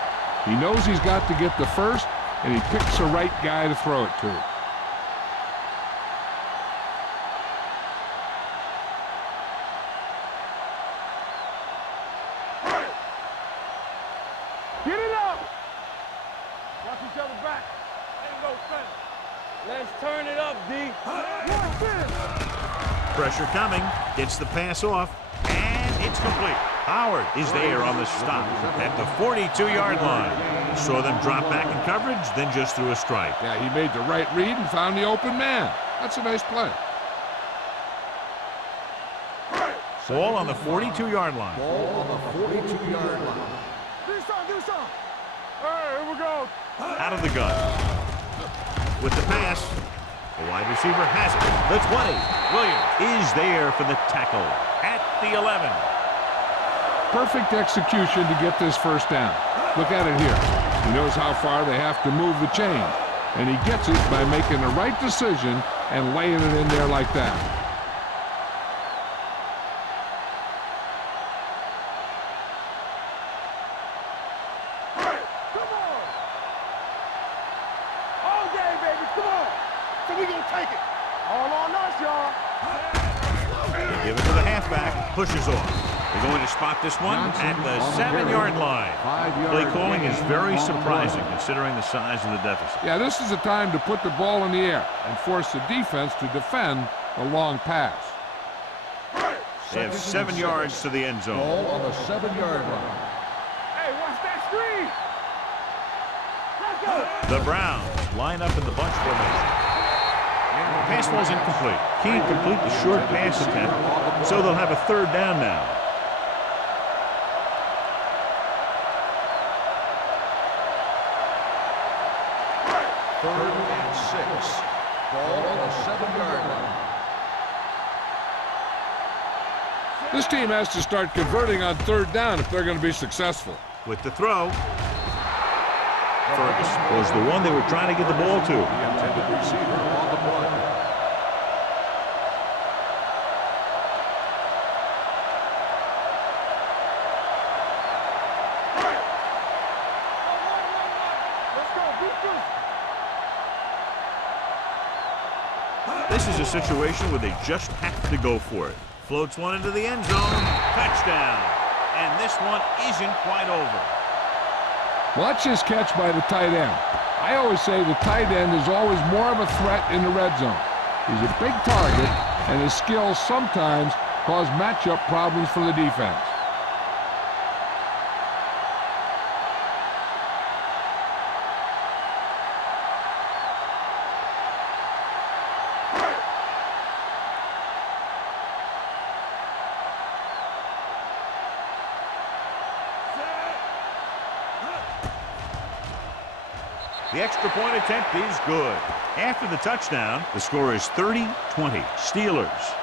He knows he's got to get the first, and he picks the right guy to throw it to. Get it up. Watch each other back. Ain't no fence. Let's turn it up, D. Pressure coming. Gets the pass off. And It's complete. Howard is there on the stop at the 42-yard line. Saw them drop back in coverage, then just threw a strike. Yeah, he made the right read and found the open man. That's a nice play. Ball on the 42-yard line. Ball on the 42-yard line. Give me some. Hey, here we go. Out of the gun. With the pass, the wide receiver has it. The 20. Williams is there for the tackle at the 11. Perfect execution to get this first down. Look at it here. He knows how far they have to move the chain, and he gets it by making the right decision and laying it in there like that. Come on. All day, baby. Come on. So we gonna take it. All on us, y'all. They give it to the halfback. Pushes off. They're going to spot this one at the 7-yard line. Play calling is very surprising considering the size of the deficit. Yeah, this is the time to put the ball in the air and force the defense to defend the long pass. They have 7 yards to the end zone. Ball on the 7-yard line. Hey, watch that screen. Let's go. The Browns line up in the bunch formation. Pass ball's incomplete. Can't complete the short pass attempt, so they'll have a 3rd down now. Third and 6. Ball on the 7-yard line. This team has to start converting on 3rd down if they're going to be successful. With the throw, Fergus was the one they were trying to get the ball to. The intended receiver on the play. This is a situation where they just have to go for it. Floats one into the end zone. Touchdown. And this one isn't quite over. Watch this catch by the tight end. I always say the tight end is always more of a threat in the red zone. He's a big target, and his skills sometimes cause matchup problems for the defense. The extra point attempt is good. After the touchdown, the score is 30-20. Steelers.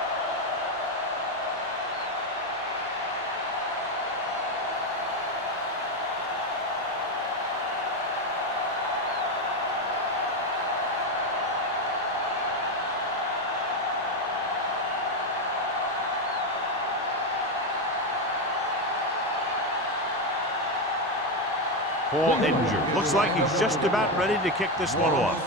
Paul injured. Looks like he's just about ready to kick this one off.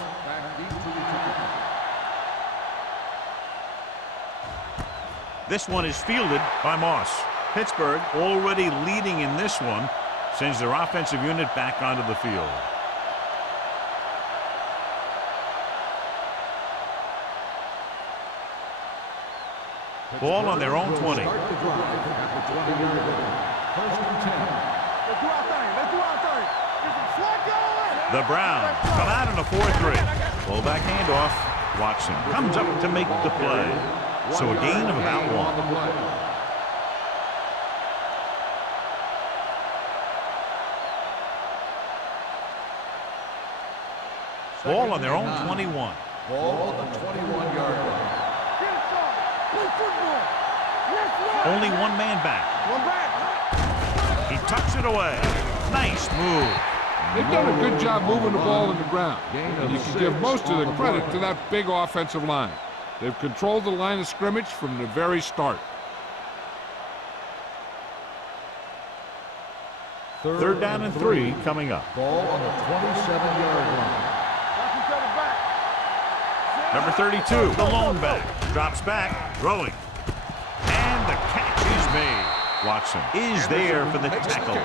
This one is fielded by Moss. Pittsburgh, already leading in this one, sends their offensive unit back onto the field. Ball on their own 20. Start the drive at the 20-yard line. First and 10. Let's do our thing. Let's do our thing. Get some slack going. The Browns come out in a 4-3. Fullback handoff. Watson comes up to make the play. So a gain of about 1. Ball on their own 21. Ball on the 21-yard line. Get it started. Play football. Let's run. Only one man back. One back. He tucks it away. Nice move. They've done a good job moving the ball in the ground, and you can give most of the credit to that big offensive line. They've controlled the line of scrimmage from the very start. Third down and 3 coming up. Ball on the 27-yard line. Watch each other back. Number 32, the lone back, drops back, throwing. And the catch is made. Watson is there for the tackle.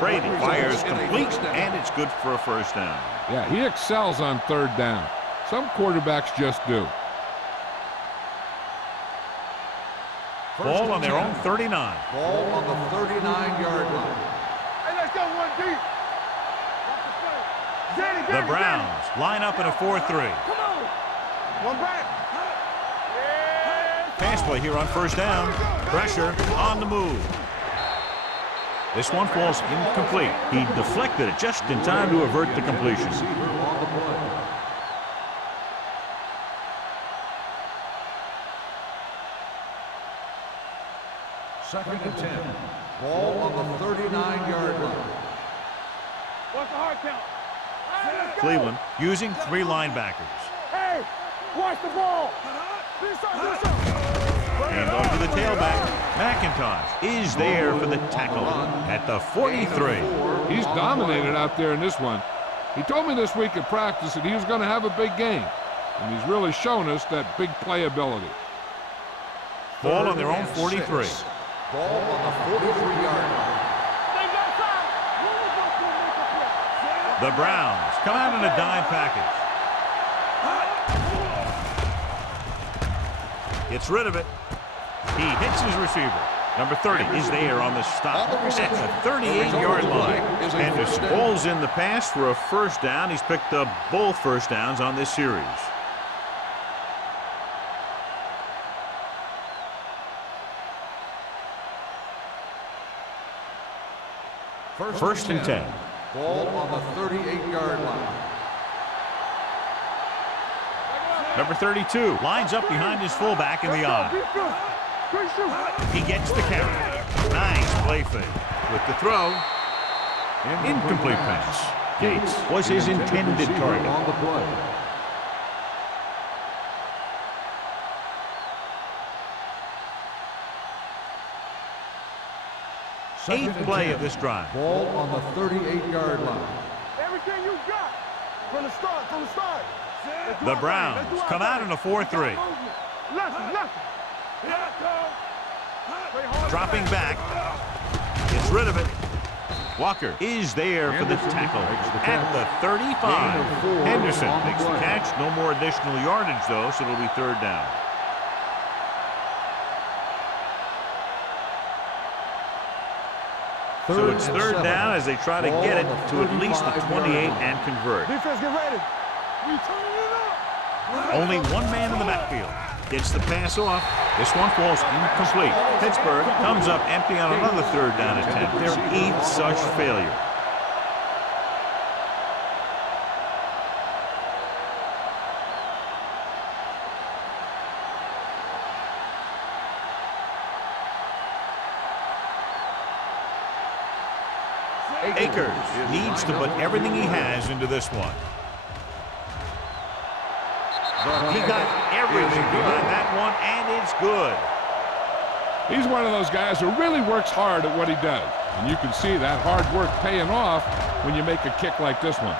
Brady fires complete, and it's good for a first down. Yeah, he excels on 3rd down. Some quarterbacks just do. Ball on their own 39. Ball on the 39-yard line. Hey, let's go one deep. The Browns line up in a 4-3. Come on. One back. Pass play here on first down. Pressure on the move. This one falls incomplete. He deflected it just in time to avert the completion. Receiver on the play. Second and 10. Ball on the 39-yard line. What's the hard count? Cleveland using 3 linebackers. Hey, watch the ball. And on to the tailback. McIntosh is there for the tackle at the 43. He's dominated out there in this one. He told me this week at practice that he was going to have a big game, and he's really shown us that big playability. Ball on their own 43. Ball on the 43-yard line. The Browns come out in a dime package. Gets rid of it. He hits his receiver. Number 30 is there on the stop at the 38-yard line. Henderson pulls in the pass for a first down. He's picked up both first downs on this series. First and 10. Ball on the 38-yard line. Number 32 lines up behind his fullback in the I. He gets the carry. Nice play fake. With the throw, incomplete pass. Gates was his intended target. On the play. Eighth play of this drive. Ball on the 38-yard line. Everything you got from the start, The Browns come out in a 4-3. Dropping back. Gets rid of it. Walker is there for the tackle at the 35. Henderson makes the catch. No more additional yardage, though, so it'll be third down. So it's third down as they try to get it to at least the 28 and convert. Defense, get ready. We turning it up. Only one man in the backfield. Gets the pass off. This one falls incomplete. Pittsburgh comes up empty on another third down attempt. Their 8th such failure. Akers needs to put everything he has into this one. He got everything behind that one, and it's good. He's one of those guys who really works hard at what he does. And you can see that hard work paying off when you make a kick like this one.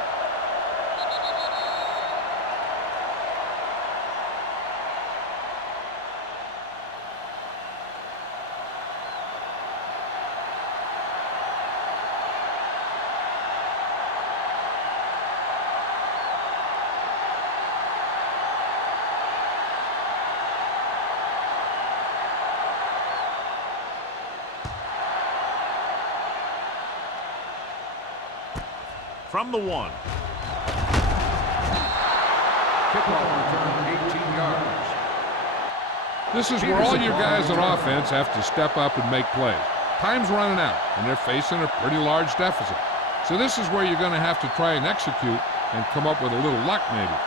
From the 1. Kickoff return 18 yards. This is where all your guys on offense have to step up and make plays. Time's running out, and they're facing a pretty large deficit. So this is where you're going to have to try and execute and come up with a little luck, maybe.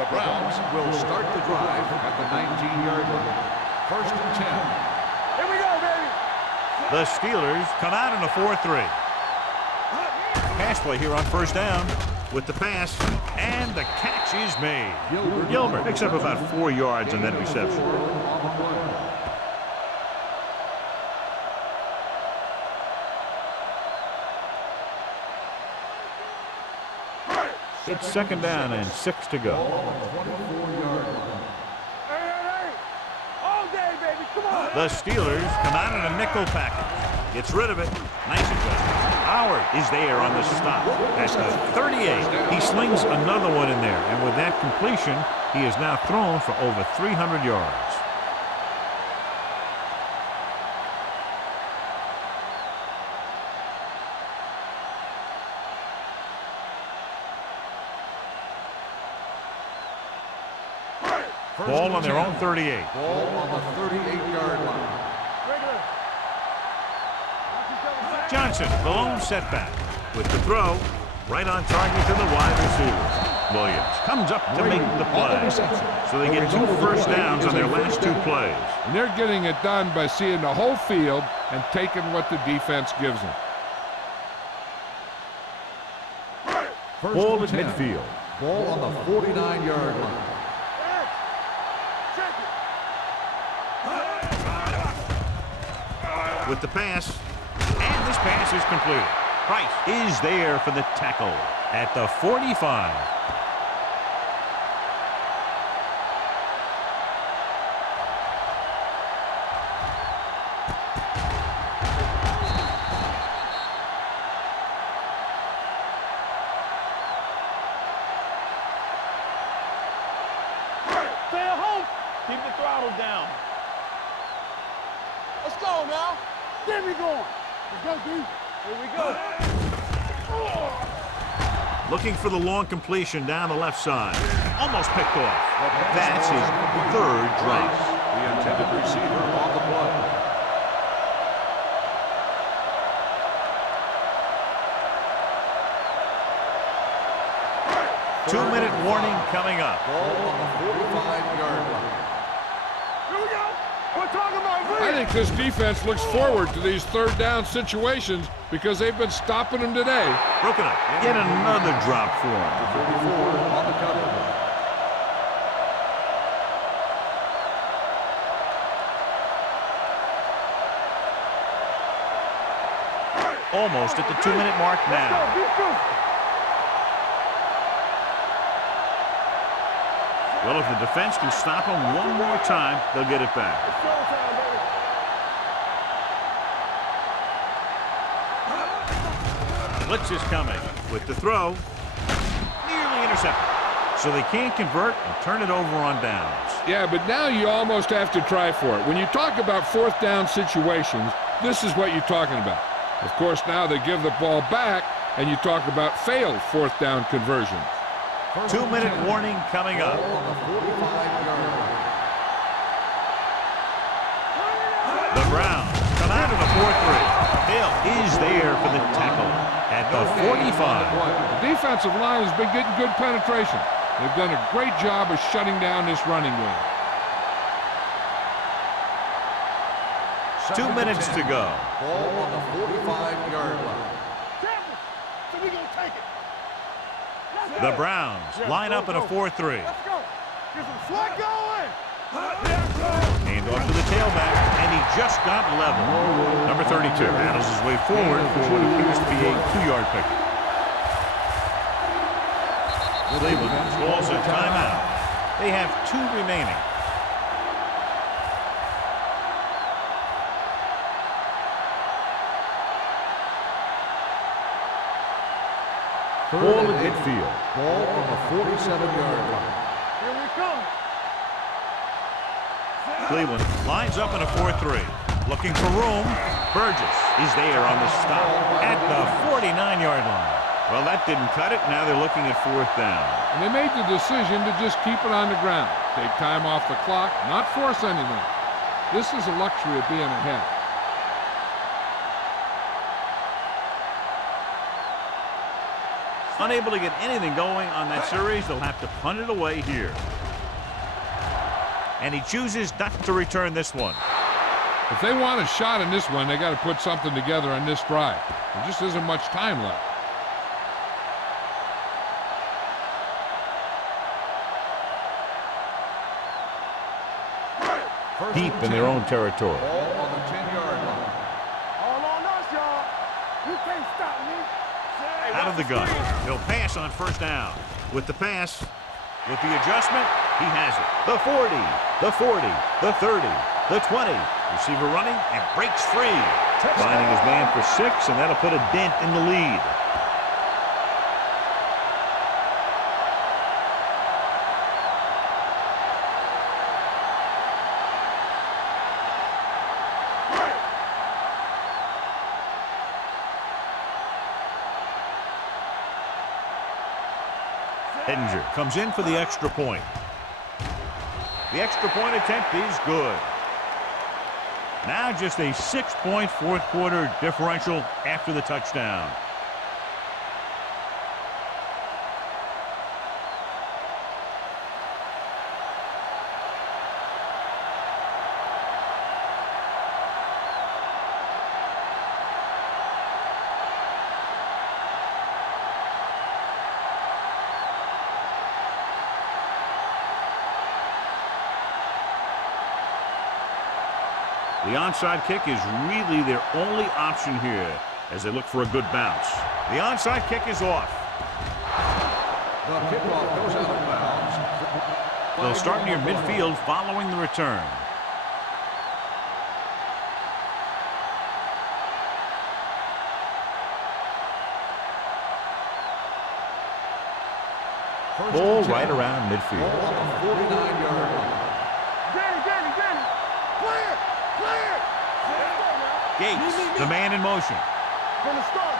The Browns will start the drive at the 19-yard line. First and 10. Here we go, baby. The Steelers come out in a 4-3. Pass play here on first down with the pass, and the catch is made. Gilbert picks up about 4 yards on that reception. It's second down and 6 to go. Hey. All day, baby. Come on. The Steelers come out in a nickel package. Gets rid of it. Nice adjustment. Howard is there on the stop at the 38. He slings another one in there, and with that completion, he is now thrown for over 300 yards. Ball on their own 38. Ball on the 38-yard line. Johnson, the lone setback. With the throw, right on target to the wide receiver. Williams comes up to make the play. So they get 2 first downs on their last 2 plays. And they're getting it done by seeing the whole field and taking what the defense gives them. Ball at midfield. Ball on the 49-yard line. With the pass, and this pass is completed. Price is there for the tackle at the 45. Stay at home. Keep the throttle down. Let's go now. Get me going. Let's go, dude. Here we go. Looking for the long completion down the left side. Almost picked off. That's his 3rd drop. The intended receiver on the play. Two-minute warning coming up. Ball on the 45-yard line. Here we go. We're talking about I think this defense looks forward to these 3rd down situations because they've been stopping them today. Broken up. Get another drop for him. 34 on the cover. Almost at the 2-minute mark now. Well, if the defense can stop him one more time, they'll get it back. Blitz is coming with the throw. Nearly intercepted. So they can't convert and turn it over on downs. Yeah, but now you almost have to try for it. When you talk about 4th down situations, this is what you're talking about. Of course, now they give the ball back, and you talk about failed 4th down conversions. 2-minute warning coming up. Ball on the 45-yard line. The Browns come out of the 4-3. Hill is there for the tackle at the 45. The defensive line has been getting good penetration. They've done a great job of shutting down this running game. 2 minutes to go. Ball on the 45-yard line. So we gonna take it. The Browns line up in a 4-3. Let's go. Get some sweat going. Hand off to the tailback, and he just got level. Number 32 battles his way forward for what appears to be a 2-yard pickup. Cleveland calls a timeout. They have 2 remaining. Ball at midfield. Ball on the 47-yard line. Here we come. Cleveland lines up in a 4-3. Looking for room. Burgess is there on the stop at the 49-yard line. Well, that didn't cut it. Now they're looking at 4th down. And they made the decision to just keep it on the ground. Take time off the clock, not force anything. This is a luxury of being ahead. Unable to get anything going on that series, they'll have to punt it away here. And he chooses not to return this one. If they want a shot in this one, they got to put something together on this drive. There just isn't much time left. Deep in their own territory. Ball on the 10-yard line. All on us, y'all. You can't stop me. Out of the gun. He'll pass on 1st down. With the pass, with the adjustment, he has it. The 40, the 40, the 30, the 20. Receiver running and breaks free. Finding his man for 6, and that'll put a dent in the lead. Edinger comes in for the extra point. The extra point attempt is good. Now just a 6-point fourth quarter differential after the touchdown. The onside kick is really their only option here as they look for a good bounce. The onside kick is off. The kickoff goes out of bounds. They'll start near midfield following the return. Ball right around midfield. Ball on the 49-yard line. Gates, the man in motion. From the start.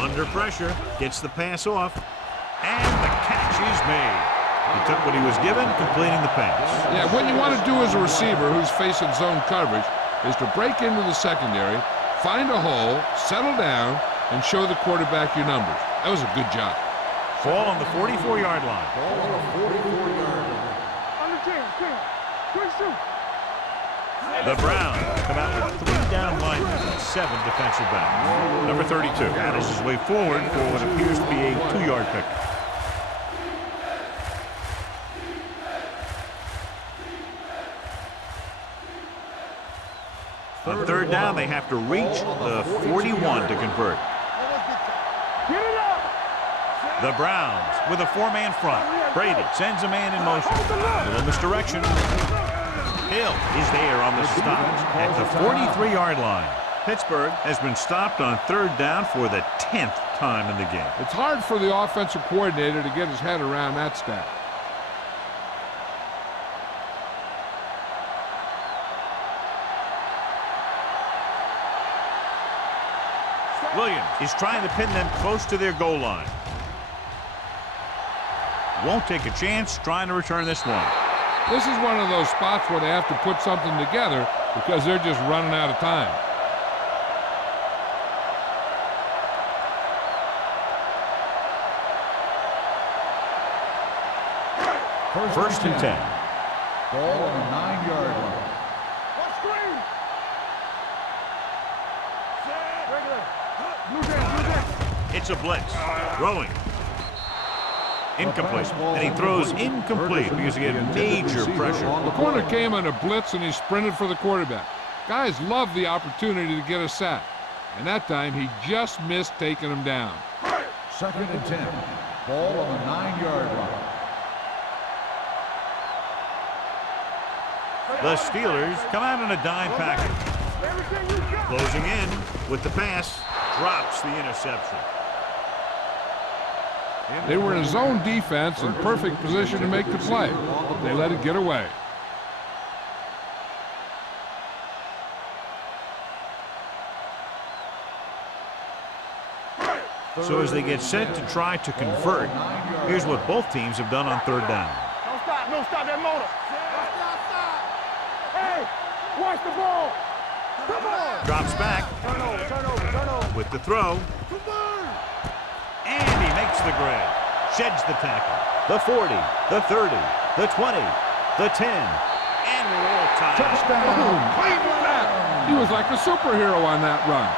Under pressure, gets the pass off, and the catch is made. He took what he was given, completing the pass. Yeah, what you want to do as a receiver who's facing zone coverage is to break into the secondary, find a hole, settle down, and show the quarterback your numbers. That was a good job. Ball on the 44-yard line. Ball on the 44-yard line. Under 10. The Browns come out with 3 down linemen and 7 defensive backs. Number 32 battles his way forward for what appears to be a 2-yard pickup. On third down, they have to reach the 41 to convert. Get it up. The Browns with a 4-man front. Brady sends a man in motion. Little misdirection. Hill is there on the stop at the 43-yard line. Pittsburgh has been stopped on third down for the 10th time in the game. It's hard for the offensive coordinator to get his head around that stat. Williams is trying to pin them close to their goal line. Won't take a chance trying to return this one. This is one of those spots where they have to put something together because they're just running out of time. First and 10. Ball on the 9-yard line. What screen? Blue Jays. It's a blitz. Throwing. Incomplete. And he throws incomplete because he had major pressure. The corner came on a blitz and he sprinted for the quarterback. Guys love the opportunity to get a sack. And that time he just missed taking him down. Second and 10. Ball on the 9-yard line. The Steelers come out in a dime package. Closing in with the pass. Drops the interception. They were in a zone defense in perfect position to make the play. They let it get away. So as they get set to try to convert, here's what both teams have done on third down. Don't stop that motor. Hey, watch the ball. Come on. Drops back Turn over. with the throw. And he makes the grab. Sheds the tackle. The 40, the 30, the 20, the 10. And we're all tied. Touchdown. Cleveland! He was like a superhero on that run.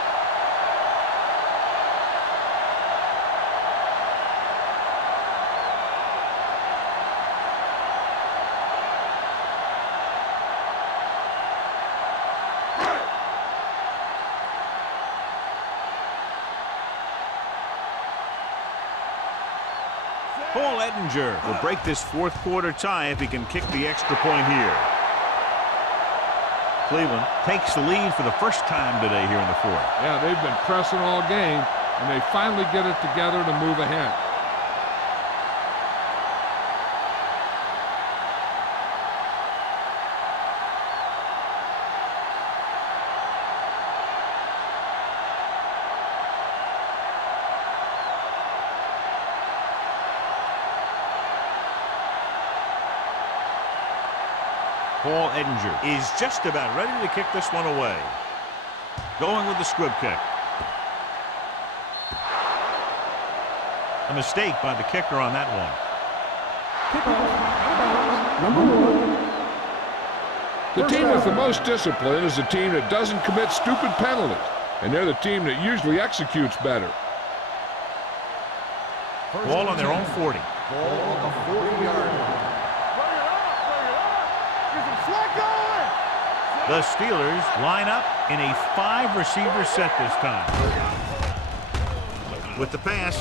Paul Ettinger will break this fourth quarter tie if he can kick the extra point here. Cleveland takes the lead for the first time today here in the fourth. Yeah, they've been pressing all game, and they finally get it together to move ahead. Paul Edinger is just about ready to kick this one away. Going with the squib kick. A mistake by the kicker on that one. The team with the most discipline is the team that doesn't commit stupid penalties, and they're the team that usually executes better. Ball on their own 40. Ball on the 40-yard line. The Steelers line up in a 5-receiver set this time. With the pass,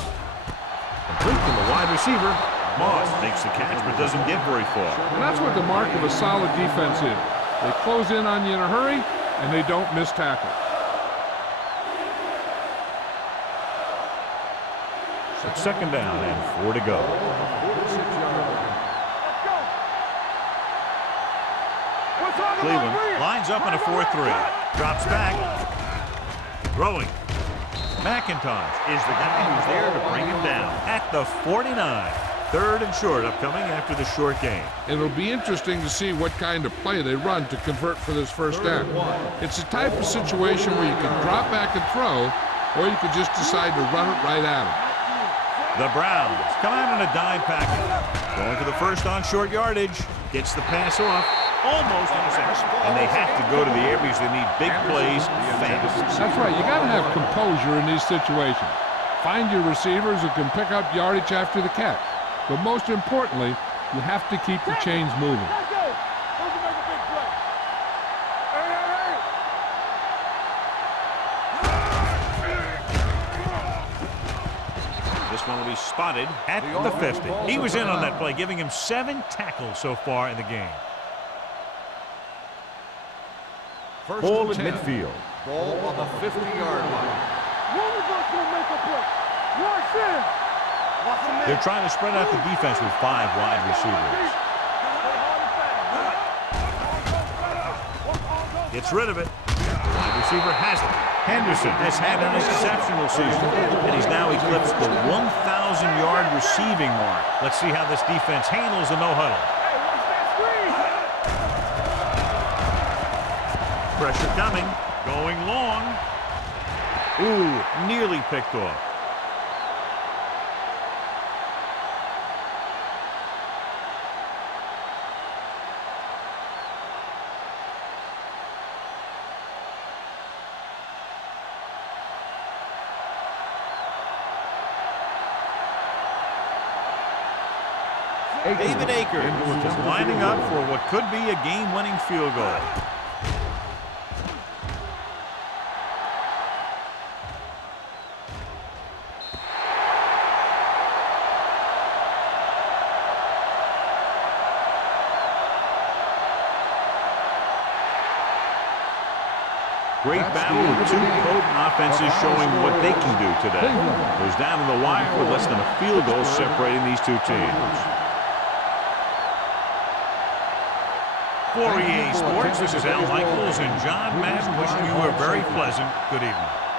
complete to the wide receiver. Moss makes the catch but doesn't get very far. And that's what the mark of a solid defense is. They close in on you in a hurry, and they don't miss tackle. It's second down and 4 to go. Cleveland lines up in a 4-3. Drops back. Throwing. McIntosh is the guy who's there to bring him down at the 49. Third and short upcoming after the short game. It'll be interesting to see what kind of play they run to convert for this first down. It's a type of situation where you can drop back and throw, or you could just decide to run it right at them. The Browns come out in a dime package. Going for the first on short yardage. Gets the pass off. Almost intercepted. And they have to go to the areas they need big plays fast. That's right. You got to have composure in these situations. Find your receivers who can pick up yardage after the catch. But most importantly, you have to keep the chains moving. This one will be spotted at the 50. He was in on that play, giving him 7 tackles so far in the game. Ball at midfield. Ball on the 50-yard line. One of us will make a play. Watch it. They're trying to spread out the defense with 5 wide receivers. Gets rid of it. Wide receiver has it. Henderson has had an exceptional season, and he's now eclipsed the 1,000-yard receiving mark. Let's see how this defense handles the no-huddle. Pressure coming. Going long. Ooh, nearly picked off. David Akers is lining up for what could be a game-winning field goal. Great battle with 2 potent offenses showing what they can do today. Goes down to the wire with less than a field goal separating these 2 teams. For EA Sports, this is Al Michaels and John Madden wishing you a very pleasant good evening.